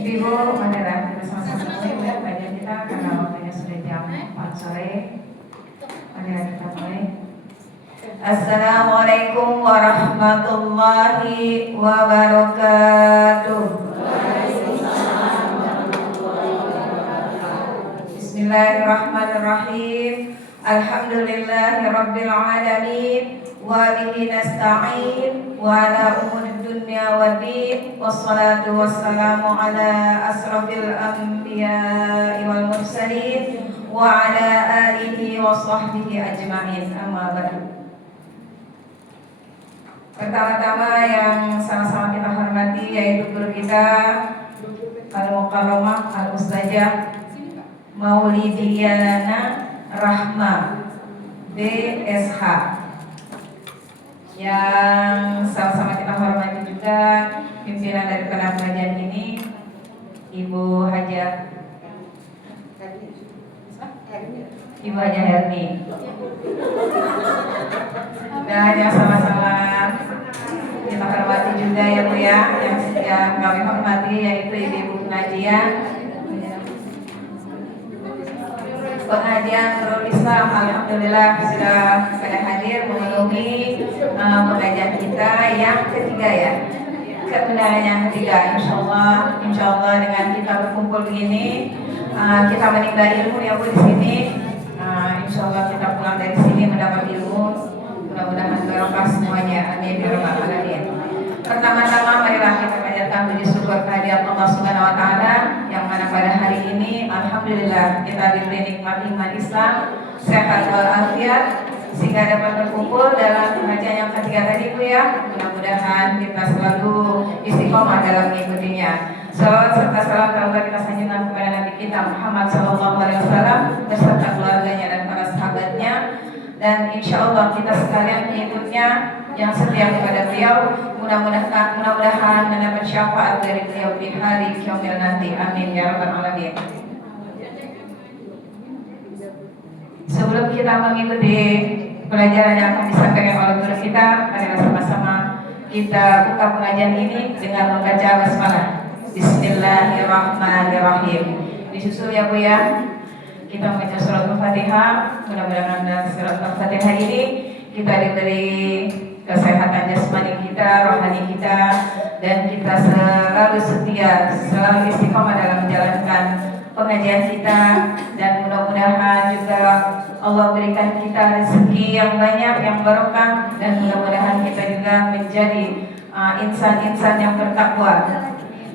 Ibu, marilah kita sama-sama mulai kajian kita karena waktunya sudah jam 4 sore. Marilah kita mulai. Assalamualaikum warahmatullahi wabarakatuh. Bismillahirrahmanirrahim. Alhamdulillahirabbil alamin. Wa bihi nasta'in wa ala umuri dunya waddin. Wassalatu wassalamu ala asrafil anbiya'i wal mursalin wa ala alihi wa sahbihi ajma'in. Amma ba'du. Pertama-tama yang sama-sama kita hormati yaitu guru kita Al-Mukarramah Al-Ustazah Maulidiana Rahma DSH, yang sama-sama kita hormati juga pimpinan daripada pengajian ini, Ibu Hajah Herni, dan yang sama-sama kita hormati juga ya Bu ya, yang kami hormati yaitu Ibu pengajian Nurul Islam. Alhamdulillah sudah pada hadir memenuhi pengajian kita yang ketiga ya, kebenaran yang ketiga. Insya Allah dengan kita berkumpul begini, kita menimba ilmu ya Bu di sini. Insya Allah kita pulang dari sini mendapat ilmu, mudah-mudahan barokah semuanya. Amin ya rabbal alamin. Pertama-tama marilah kita panjatkan puji syukur kehadirat Allah Subhanahu wa taala yang mana pada hari ini alhamdulillah kita diberi nikmat iman Islam, sehat walafiat sehingga dapat berkumpul dalam pengajian yang ketiga tadi Bu ya. Mudah-mudahan kita selalu istiqomah dalam mengikutinya. Salawat serta salam terucap kita sanjungkan kepada Nabi kita Muhammad SAW beserta keluarganya dan para sahabatnya, dan insya Allah kita sekalian pengikutnya yang setia kepada beliau, mudah-mudahan mendapat syafaat dari beliau di hari kiamat nanti. Amin ya rabbal alamin. Sebelum kita mengikuti pelajaran yang akan disampaikan oleh guru kita, marilah sama-sama kita buka pengajian ini dengan membaca basmalah. Bismillahirrahmanirrahim. Disusul ya Bu ya. Kita membaca surat Al-Fatihah. Mudah-mudahan dalam surat Al-Fatihah ini kita diberi kesehatan jasmani kita, rohani kita, dan kita selalu setia, selalu istiqomah dalam menjalankan pengajian kita, dan mudah-mudahan juga Allah berikan kita rezeki yang banyak, yang barokah, dan mudah-mudahan kita juga menjadi insan-insan yang bertakwa,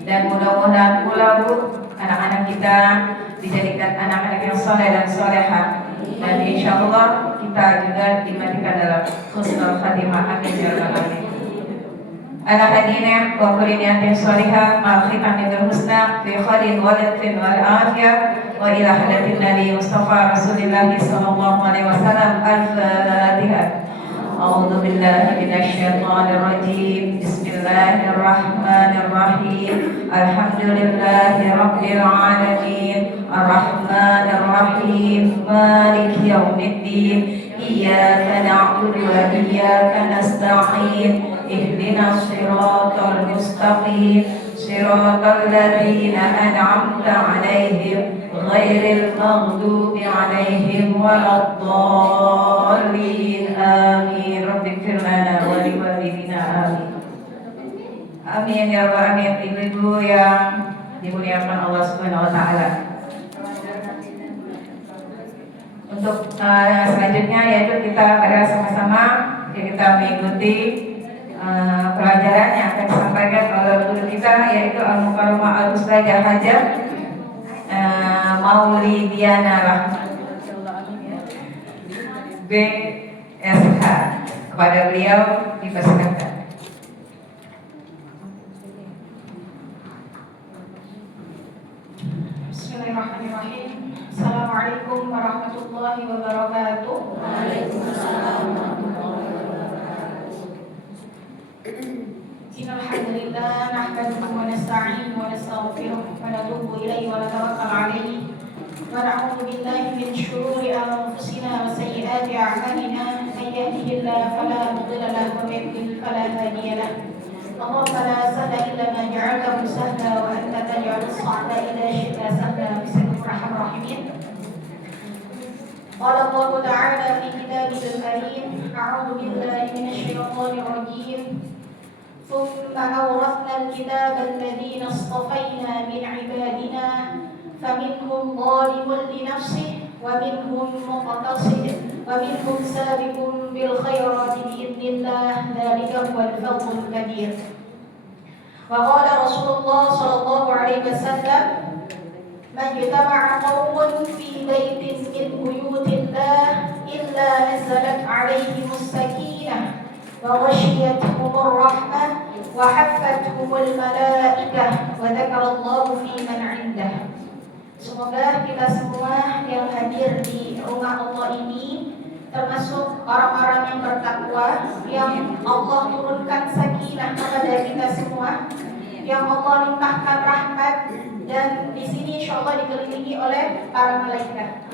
dan mudah-mudahan pula Bu, anak-anak kita dijadikan anak-anak yang soleh dan solehah, dan insya Allah kita juga dimatikan dalam husnul khatimah. Amin ya rabbal alamin. Ala hadina wa kulli niyatin sholihah ma'al khitamin husna fi khairin wa lafin wal afiyah wa ila hadatin nabi Mustafa Rasulillah sallallahu alaihi wasallam. Al-Fatihah. A'udzu billahi minasy syaithanir rajim. Bismillahirrahmanirrahim. Alhamdulillahi rabbil alamin. Arrahmanir rahim. Maliki yaumiddin. Iyyaka na'budu wa iyyaka nasta'in. Ihdinas siratal mustaqim. Siratal ladzina an'amta 'alaihim ghairil maghdubi 'alaihim waladdallin. Amin. Rabbighfir lana wa liwalidina. Amin. Amin ya rabbal alamin. Ibu-ibu yang dimuliakan Allah Subhanahu wa taala. Untuk selanjutnya yaitu kita pada sama-sama kita mengikuti pelajaran yang akan disampaikan oleh guru kita yaitu Al-Mukarramah Al-Ustazah Hajah Maulidiana Rahma BSH. Kepada beliau dipersilakan. Bismillahirrahmanirrahim. Assalamualaikum warahmatullahi wabarakatuh. Waalaikumsalam warahmatullahi wabarakatuh. Innal hamdalillah nahmaduhu wa nasta'inuhu wa nastaghfiruh wa natubu ilayhi wa natawakkal 'alayhi wa na'udzu billahi min shururi anfusina wa sayyiati a'malina. May yahdihillahu fala mudilla lahu wa may yudlil fala hadiya lahu. اللهم لا سهل إلا ما جعلته سهلا وأنت تجعل الصعب إذا شئت سهلا بسمك أرحم الراحمين. قال الله تعالى في كتابه الكريم: أعوذ بالله من الشيطان الرجيم. ثم أورثنا الكتاب الذين اصطفينا من عبادنا فمنهم ظالم لنفسه ومنهم مقتصد ومنهم سابق بالخيرات بإذن الله ذلك هو الفضل الكبير. وقال رسول الله صلى الله عليه وسلم: ما اجتمع قوم في بيت من بيوت الله إلا نزلت عليهم السكينة وغشيتهم الرحمة وحفتهم الملائكة وذكر الله في من عنده. Semoga kita semua yang hadir di rumah Allah ini termasuk orang-orang yang bertakwa, yang Allah turunkan sakinah kepada kita semua, yang Allah limpahkan rahmat, dan di sini insyaallah dikelilingi oleh para malaikat.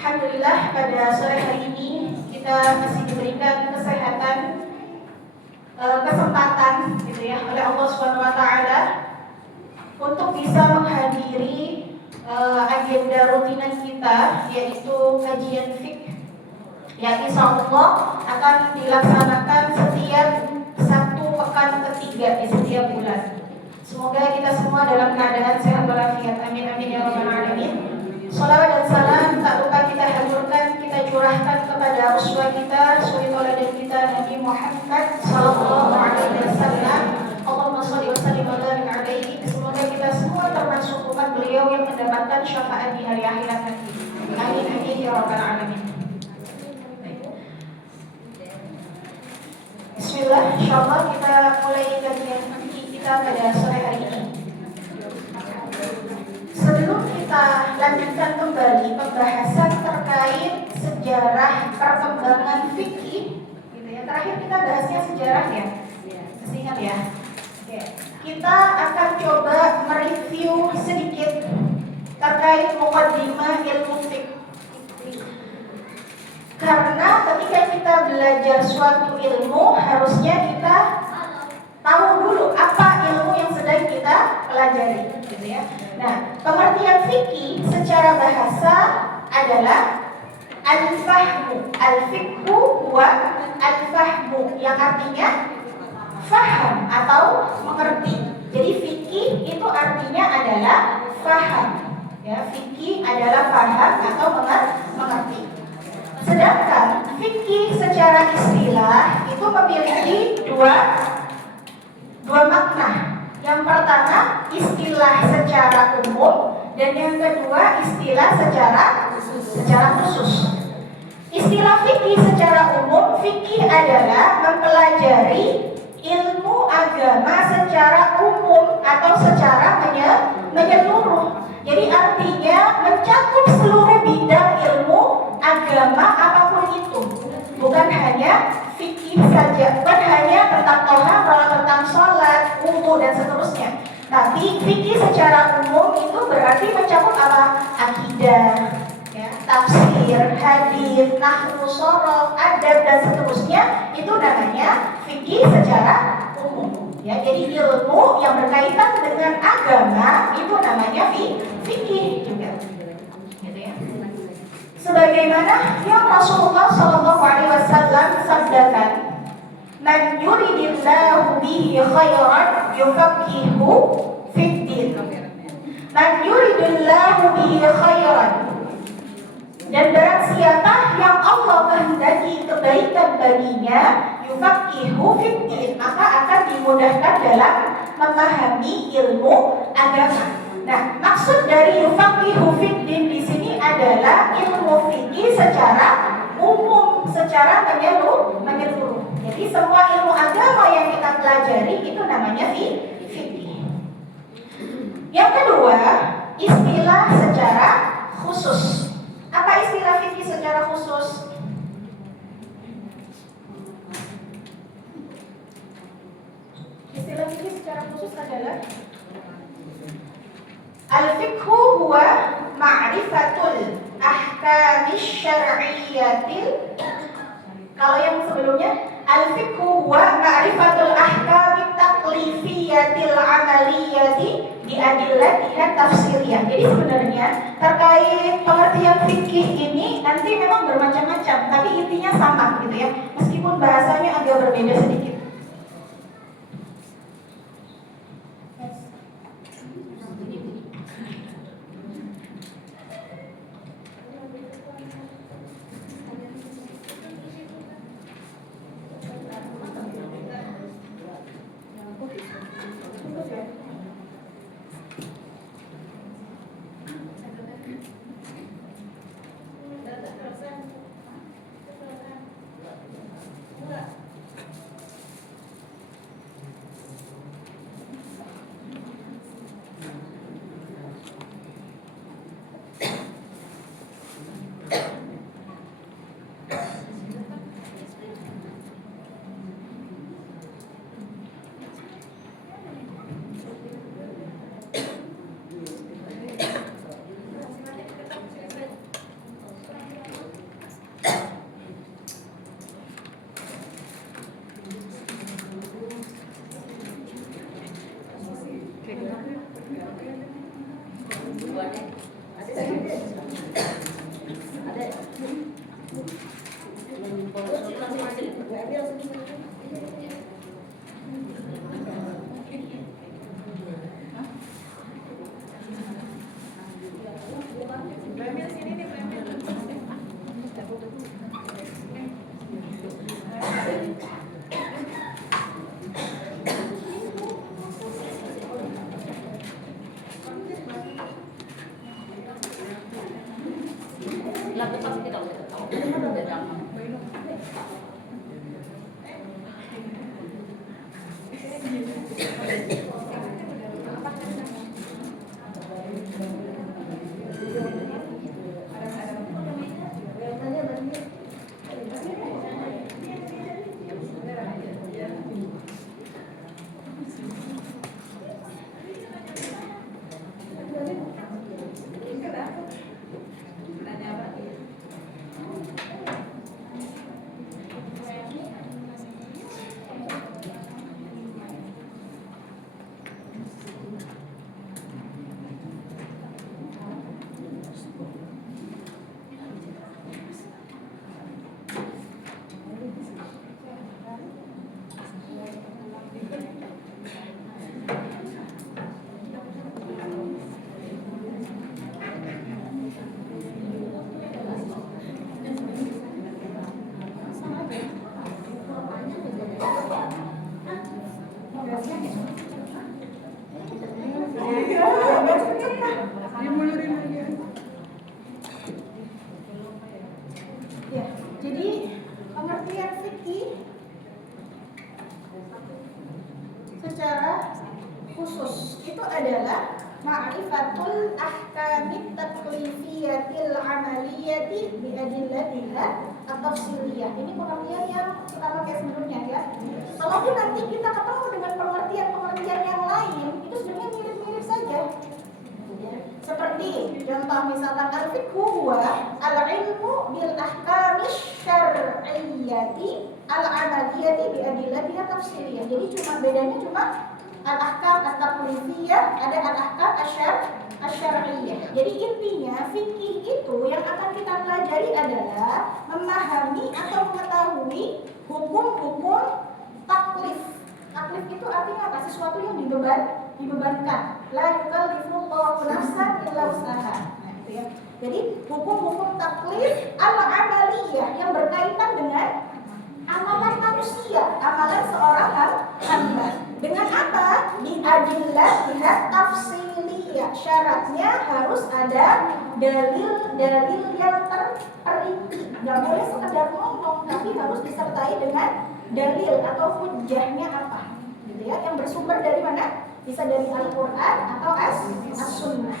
Alhamdulillah pada sore hari ini kita masih diberikan kesehatan, kesempatan gitu ya oleh Allah Subhanahu wa taala untuk bisa menghadiri agenda rutinan kita, yaitu kajian fiqh yang insyaallah akan dilaksanakan setiap Sabtu pekan ketiga di setiap bulan. Semoga kita semua dalam keadaan sehat walafiat. Amin amin ya rabbal alamin. Salawat dan salam tak lupa kita haturkan, kita curahkan kepada uswah kita, suri tauladan kita Nabi Muhammad sallallahu alaihi wasallam. Allahumma shalli wa sallim wa barik alaihi. Semoga kita semua termasuk umat beliau yang mendapatkan syafaat di hari akhirat nanti. Amin amin ya rabbal alamin. Bismillah, insyaallah kita mulai kajian kita pada sore hari ini. Sebelum kita lanjutkan kembali pembahasan terkait sejarah perkembangan fikih, gitu ya. Terakhir kita bahasnya sejarah ya, masih ingat ya? Oke. Kita akan coba mereview sedikit terkait muqaddimah ilmu fikih. Karena ketika kita belajar suatu ilmu, harusnya kita tahu dulu apa ilmu yang sedang kita pelajari, gitu ya. Nah, pengertian fikih secara bahasa adalah al-fahmu. Al-fikhu huwa al-fahmu, yang artinya faham atau mengerti. Jadi fikih itu artinya adalah faham. Ya, fikih adalah faham atau mengerti. Sedangkan fikih secara istilah itu memiliki dua makna. Yang pertama istilah secara umum, dan yang kedua istilah secara khusus. Istilah fikih secara umum, fikih adalah mempelajari ilmu agama secara umum atau secara menyeluruh. Jadi artinya mencakup seluruh bidang ilmu agama apapun itu. Bukan hanya fikih saja, bukan hanya tentang thaharah, tentang sholat, wudu dan seterusnya. Tapi fikih secara umum itu berarti mencakup apa? Akidah, ya, tafsir, hadis, nahwu, shoroh, adab dan seterusnya. Itu namanya fikih secara umum. Ya, jadi ilmu yang berkaitan dengan agama itu namanya fikih juga. Gitu ya. Sebagaimana yang Rasulullah Shallallahu Alaihi Wasallam sabdakan, "Man yuridillahu bihi khairan yufaqihu fiddin." Man yuridillahu bihi khairan. Dan barang siapa yang Allah kehendaki kebaikan baginya, yufaqihu fiddin, maka akan dimudahkan dalam memahami ilmu agama. Nah, maksud dari yufaqihu fiddin di sini adalah ilmu fikih secara umum, secara menyeluruh. Jadi semua ilmu agama yang kita pelajari itu namanya fikih. Yang kedua, istilah secara khusus. Apa istilah fikih secara khusus? Istilah fikih secara khusus adalah al-fiqhu huwa ma'rifatul ahkamis syar'iyyatil. Kalau yang sebelumnya Al-fiqhu huwa ma'rifatul ahkam taklifiyatil amaliyati bi adillatiha tafsiriyah. Jadi sebenarnya terkait pengertian fikih ini nanti memang bermacam-macam, tapi intinya sama gitu ya. Meskipun bahasanya agak berbeda sedikit. Ya, jadi pengertian fikih secara khusus itu adalah ma'rifatul ahkamit taklifiyatil amaliyati bi adillatiha at-tafsiliyah. Ini pengertian yang kita pakai sebelumnya ya. Kalaupun nanti kita ketemu dengan pengertian yang lain, itu sebenarnya mirip-mirip saja. Seperti contoh misalkan al-fiqhu huwa al-ilmu bil ahkamish syar'iyyati al-amaliyati bi adillatiha tafsiliyah. Jadi bedanya al-ahkam at-taklifiyah, ada al-ahkam asy-syar'iyyah. Jadi intinya fikih itu yang akan kita pelajari adalah memahami atau mengetahui hukum-hukum taklif. Taklif itu artinya apa? Sesuatu yang dibebankan. La yukallifullahu nafsan illa wus'aha. Nah, itu ya. Jadi hukum-hukum taklif al-amaliyah yang berkaitan dengan amalan manusia, amalan seorang hamba. Dengan apa? Di adillatiha tafsiliyah. Syaratnya harus ada dalil-dalil yang terperinci. Gak boleh sekedar ngomong, tapi harus disertai dengan dalil atau hujjahnya apa. Gitu ya, yang bersumber dari mana? Bisa dari Al-Quran atau As-Sunnah.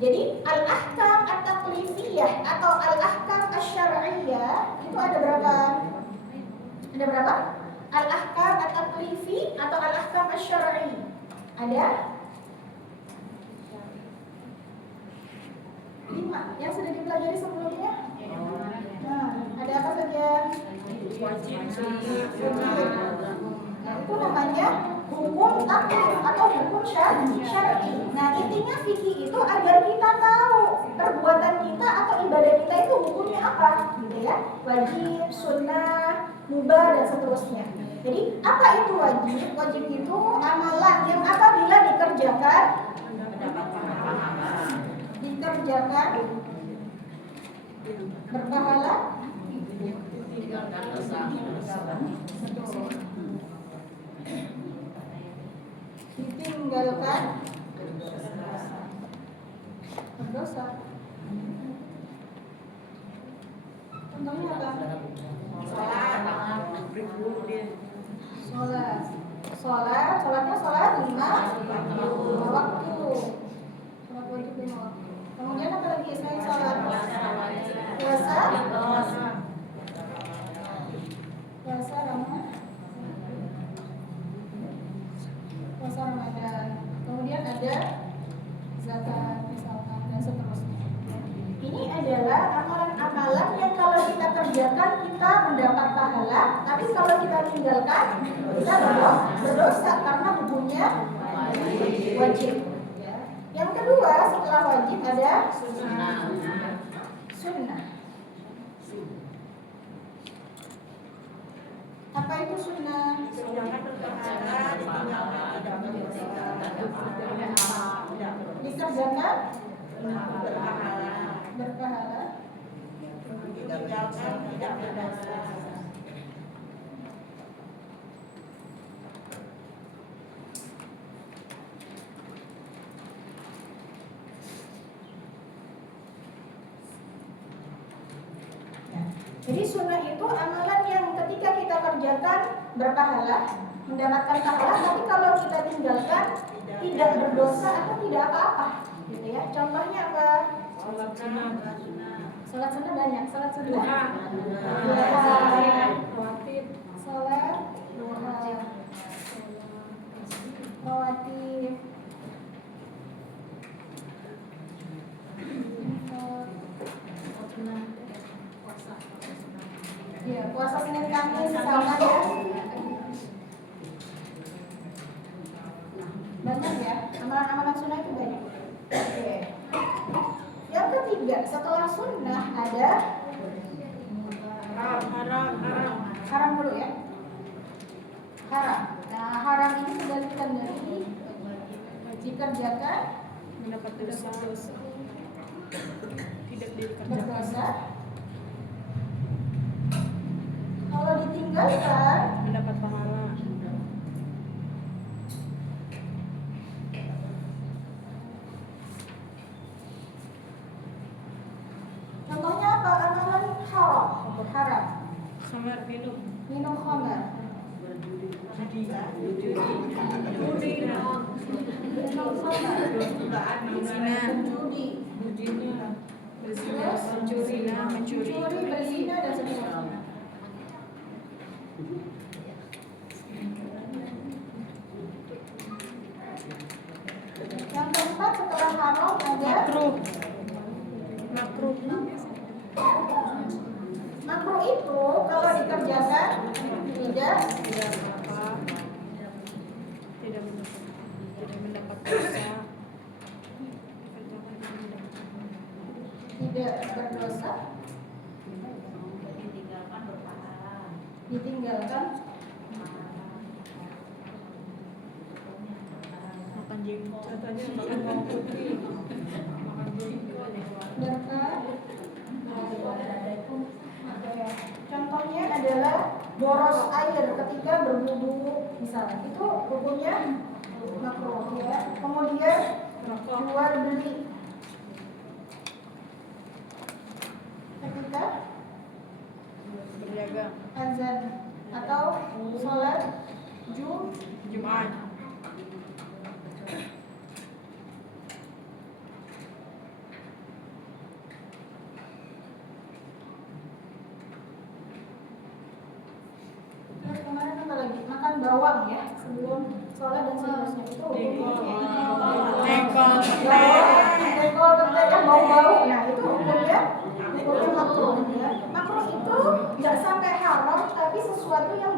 Jadi al-ahkam at-taklifiyah atau al-ahkam asy-syar'iyyah itu ada berapa? Ada berapa? Al-ahkam at-taklifi atau al-ahkam asy-syar'i. Ada 5 yang sudah dipelajari sebelumnya. Nah, ada apa saja? Nah, itu namanya hukum taklif atau hukum syar'i. Nah, intinya fikih itu agar kita tahu perbuatan kita atau ibadah kita itu hukumnya apa, gitu ya. Wajib, sunnah, mubah dan seterusnya. Jadi, apa itu wajib? Wajib itu amalan yang apabila dikerjakan berpahala, ditinggalkan berdosa. Contohnya apa? Sholatnya sholat 5 waktu. Sholat wajib 5 waktu. Kemudian apa lagi selain sholat? Puasa Ramadan. Kemudian ada zakat misalkan dan seterusnya. Ini adalah amalan-amalan yang kalau kita kerjakan kita mendapat pahala, tapi kalau kita tinggalkan kita berdosa karena hukumnya wajib. Yang kedua setelah wajib ada sunnah. Apa itu sunnah? Dikerjakan berpahala, ditinggalkan tidak berdosa. Jadi sunnah itu amalan yang ketika kita kerjakan berpahala, mendapatkan pahala, tapi kalau kita tinggalkan tidak berdosa atau tidak apa-apa, gitu ya. Contohnya apa? Salat sunnah banyak, salat sunnah. Salat duha, rawatib, ya, puasa Senin Kamis misalkan ya. Banyak ya, amalan-amalan sunnah itu banyak. Oke. Yang ketiga, setelah sunnah ada haram dulu ya. Haram. Nah, haram ini didalilkan dari dikerjakan mendapat dosa, tidak berdosa. Kalau ditinggalkan mendapat pahala. Contohnya apa? Amalan haram. Khamar, minum khamar. Mencuri, berzina dan seterusnya. Yang keempat setelah haram ada makruh itu kalau dikerjakan tidak mendapat dosa, tidak berdosa, ditinggalkan makan jengkol, makan bawang putih, makan jengkol, contohnya adalah boros air ketika berwudu misalnya, itu hukumnya makruh ya. Kemudian jual beli ketika berjaga azan atau sholat Jumat. Terus kemarin apa lagi? Makan bawang ya sebelum sholat dan seterusnya, itu jengkol, petai yang bau-bau. Nah itu hukumnya makruh ya. Makruh itu itu nggak sampai haram, tapi sesuatu yang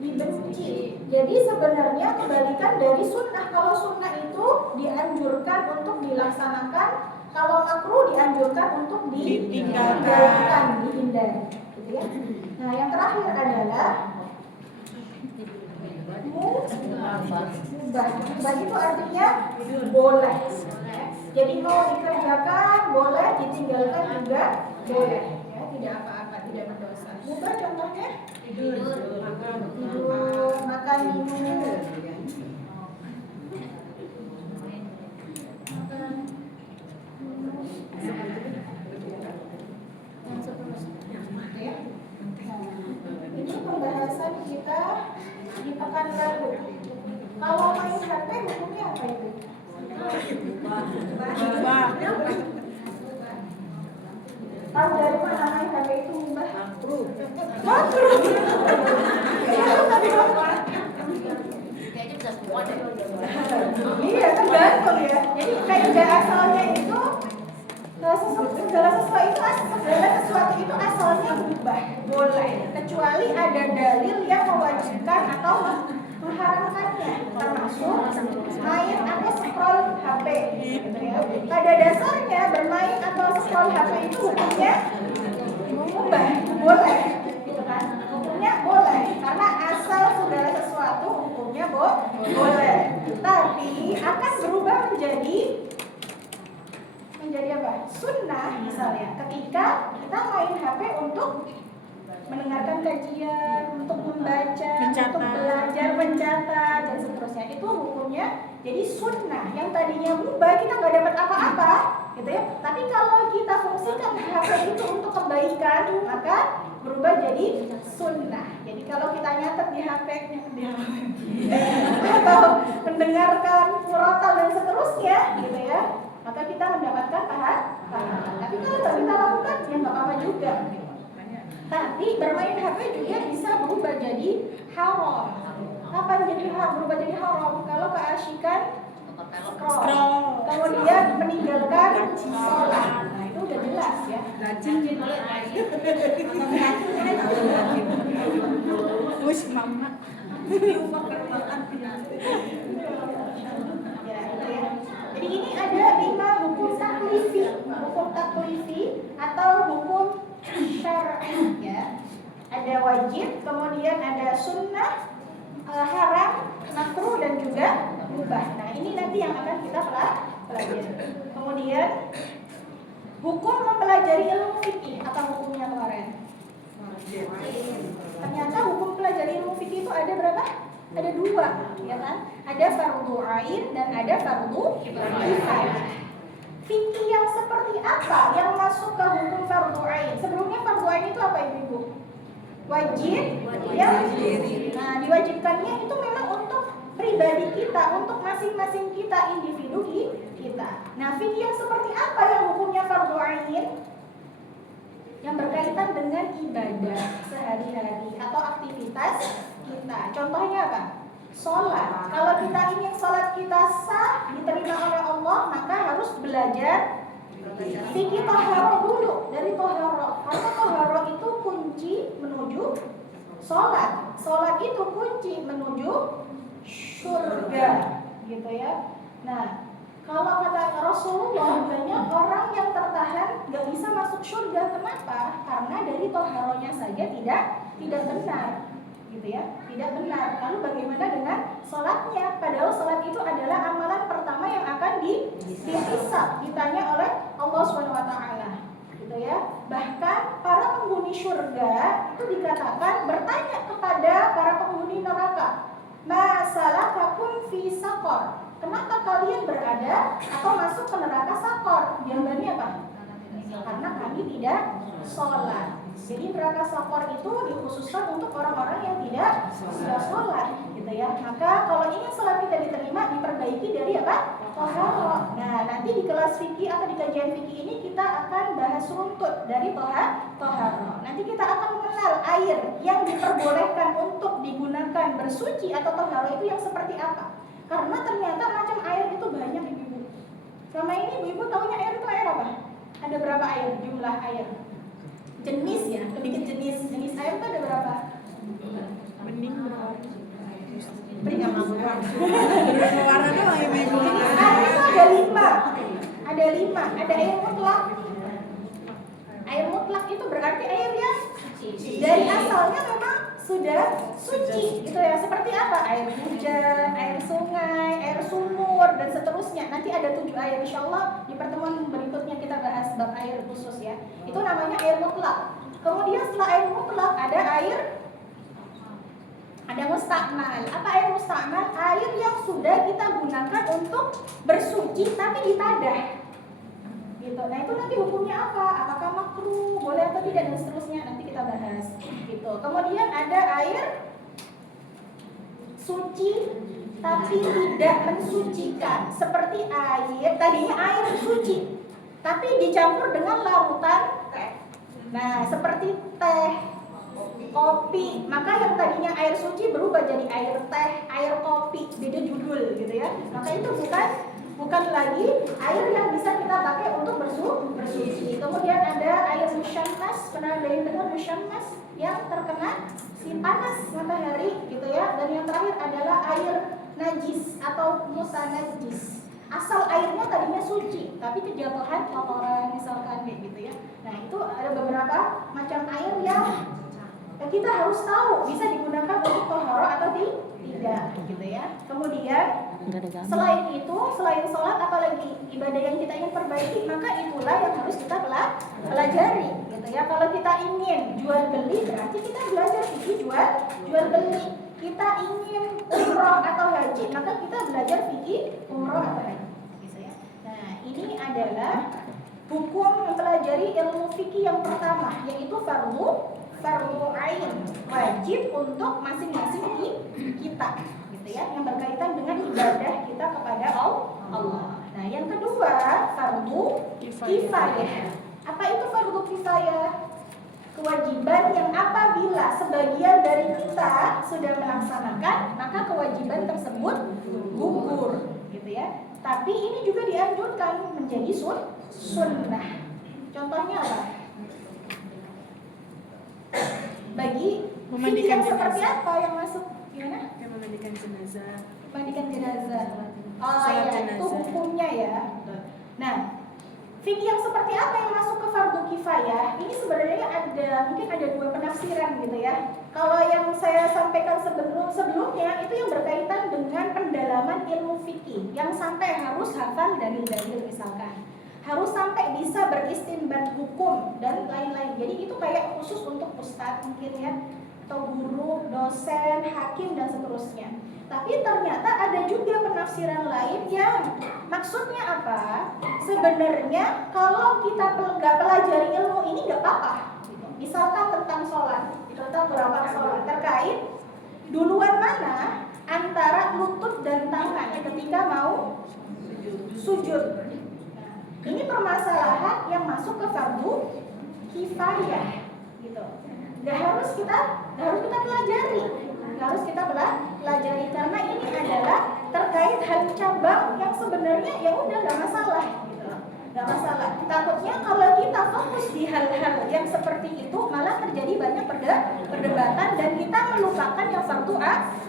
dibenci. Jadi sebenarnya kebalikan dari sunnah. Kalau sunnah itu dianjurkan untuk dilaksanakan, kalau makruh dianjurkan untuk ditinggalkan, dihindari, gitu ya. Nah, yang terakhir adalah mubah. Mubah itu artinya boleh. Jadi mau dikerjakan boleh, ditinggalkan juga boleh. Ya, tidak apa-apa, tidak berdosa. Mubah contohnya tidur, makan, minum. Ini pembahasan kita di pekan lalu. Kalau main HP hukumnya apa itu? Tahu dari mana main HP itu mubah? Makruh. Iya, tergantung ya. Jadi kaidah asalnya itu segala sesuatu itu asalnya mubah, boleh, kecuali ada dalil yang mewajibkan atau mengharamkannya, termasuk main atau scroll HP. Pada dasarnya bermain atau scroll HP itu hukumnya mubah, boleh, gitu kan? Hukumnya boleh, karena asal segala sesuatu hukumnya boleh. Tapi akan berubah menjadi apa? Sunnah misalnya ketika kita main HP untuk mendengarkan kajian, untuk membaca, untuk belajar, mencatat, dan seterusnya. Itu hukumnya jadi sunnah. Yang tadinya mubah kita nggak dapat apa-apa, gitu ya. Tapi kalau kita fungsikan HP itu untuk kebaikan, maka berubah jadi sunnah. Jadi kalau kita nyatet di HP atau mendengarkan murotal dan seterusnya, gitu ya, maka kita mendapatkan pahala. Tapi kalau tidak kita lakukan, ya nggak apa-apa juga. Tapi bermain HP juga bisa berubah jadi haram. Kapan jadi berubah jadi haram? Kalau keasyikan scroll, kemudian meninggalkan sholat. Nah, itu udah jelas ya. Jadi ini ada 5 hukum taklifi atau hukum syar'i ya. Ada wajib, kemudian ada sunnah, haram, makruh, dan juga mubah. Nah, ini nanti yang akan kita pelajari. Kemudian hukum mempelajari ilmu fikih atau hukumnya kemarin. Ternyata hukum pelajari ilmu fikih itu ada berapa? Ada 2, ya kan? Ada fardu ain dan ada fardu kifayah. Fikih yang seperti apa yang masuk ke hukum fardu ain? Sebelumnya fardu ain itu apa Ibu? Wajib, ya. Nah, diwajibkannya itu memang untuk pribadi kita, untuk masing-masing kita, individu kita. Nah, fikih yang seperti apa yang hukumnya fardu ain? Yang berkaitan dengan ibadah sehari-hari atau aktivitas kita. Contohnya apa? Sholat. Kalau kita ingin sholat kita sah, diterima oleh Allah, maka harus belajar fikih toharo dulu, dari toharo. Karena toharo itu kunci menuju sholat. Sholat itu kunci menuju surga, gitu ya. Nah, kalau kata Rasulullah, banyak orang yang tertahan gak bisa masuk surga. Kenapa? Karena dari toharonya saja tidak benar, gitu ya, tidak benar. Lalu bagaimana dengan sholatnya? Padahal sholat itu adalah amalan pertama yang akan dihisab, ditanya oleh Allah SWT, gitu ya. Bahkan para penghuni surga itu dikatakan bertanya kepada para penghuni neraka, ma salakakum fi saqar? Kenapa kalian berada atau masuk ke neraka sakor? Jawabannya apa? Karena kami tidak sholat. Jadi neraka sakor itu dikhususkan untuk orang-orang yang tidak sholat, gitu ya. Maka kalau ingin sholat kita diterima, diperbaiki dari apa? Toharo. Nah, nanti di kelas fikih atau di kajian fikih ini kita akan bahas runtut dari toharo. Nanti kita akan mengenal air yang diperbolehkan untuk digunakan bersuci atau toharo itu yang seperti apa. Karena ternyata macam air itu banyak Ibu. Selama ini Ibu tahunya air itu air apa? Ada berapa air? Jumlah air? jenis ya, lebih ke jenis ayam itu ada berapa? Bening berwarna. Bening Berwarna doang ya Mei. jenis ayam itu ada 5. Ada 5. Ada air mutlak. Air mutlak itu berarti air yang dari asalnya memang sudah suci gitu ya. Seperti apa? Air hujan, air sungai, air sumur dan seterusnya. Nanti ada 7 air, insyaallah di pertemuan berikutnya kita bahas bab air khusus ya. Itu namanya air mutlak. Kemudian setelah air mutlak ada mustakmal. Apa air mustakmal? Air yang sudah kita gunakan untuk bersuci tapi ditadah. Gitu. Nah itu nanti hukumnya apa? Apakah makruh, boleh atau tidak dan seterusnya nanti kita bahas. Gitu. Kemudian ada air suci tapi tidak mensucikan, seperti air tadinya air suci tapi dicampur dengan larutan teh. Nah seperti teh, kopi, maka yang tadinya air suci berubah jadi air teh, air kopi, beda judul gitu ya. Maka itu bukan lagi air yang bisa kita pakai untuk bersuci. Kemudian ada air musyammas, pernah ada yang dengar musyammas yang terkena si panas matahari gitu ya. Dan yang terakhir adalah air najis atau mutanajis. Asal airnya tadinya suci, tapi kejatuhan kotoran misalkan kayak gitu ya. Nah itu ada beberapa macam air yang kita harus tahu bisa digunakan untuk toharo atau tidak gitu ya. Kemudian selain itu, selain sholat apalagi ibadah yang kita ingin perbaiki, maka itulah yang harus kita pelajari gitu ya. Kalau kita ingin jual beli berarti kita belajar fikih jual beli. Kita ingin umroh atau haji, maka kita belajar fikih umroh atau haji gitu ya. Nah ini adalah hukum mempelajari ilmu fikih yang pertama, yaitu fardu ain, wajib untuk masing-masing kita gitu ya, yang berkaitan dengan ibadah kita kepada Allah. Nah yang kedua fardu kifayah. Apa itu fardu kifayah? Kewajiban yang apabila sebagian dari kita sudah melaksanakan, maka kewajiban tersebut gugur gitu ya. Tapi ini juga dianjurkan menjadi sunnah. Contohnya apa? Bagi fikih yang seperti apa yang masuk? Gimana? Kayak memandikan jenazah. Mandikan jenazah. Oh Salat ya, jenazah. itu hukumnya ya. Nah, fikih yang seperti apa yang masuk ke fardu kifayah? Ini sebenarnya mungkin ada 2 penafsiran gitu ya. Kalau yang saya sampaikan sebelumnya itu yang berkaitan dengan pendalaman ilmu fikih, yang sampai harus hafal dalil-dalil misalkan. Harus sampai bisa beristinbat hukum dan lain-lain. Jadi itu kayak khusus untuk ustadz mungkin ya, atau guru, dosen, hakim dan seterusnya. Tapi ternyata ada juga penafsiran lain yang maksudnya apa? Sebenarnya kalau kita nggak pelajari ilmu ini nggak apa-apa. Misalkan tentang sholat, tentang berapa sholat, terkait duluan mana antara lutut dan tangan ketika mau sujud. Ini permasalahan yang masuk ke fardu kifayah gitu. Nggak harus kita pelajari, karena ini adalah terkait hal cabang yang sebenarnya ya udah nggak masalah gitu. Nggak masalah. Takutnya kalau kita fokus di hal-hal yang seperti itu malah terjadi banyak perdebatan dan kita melupakan yang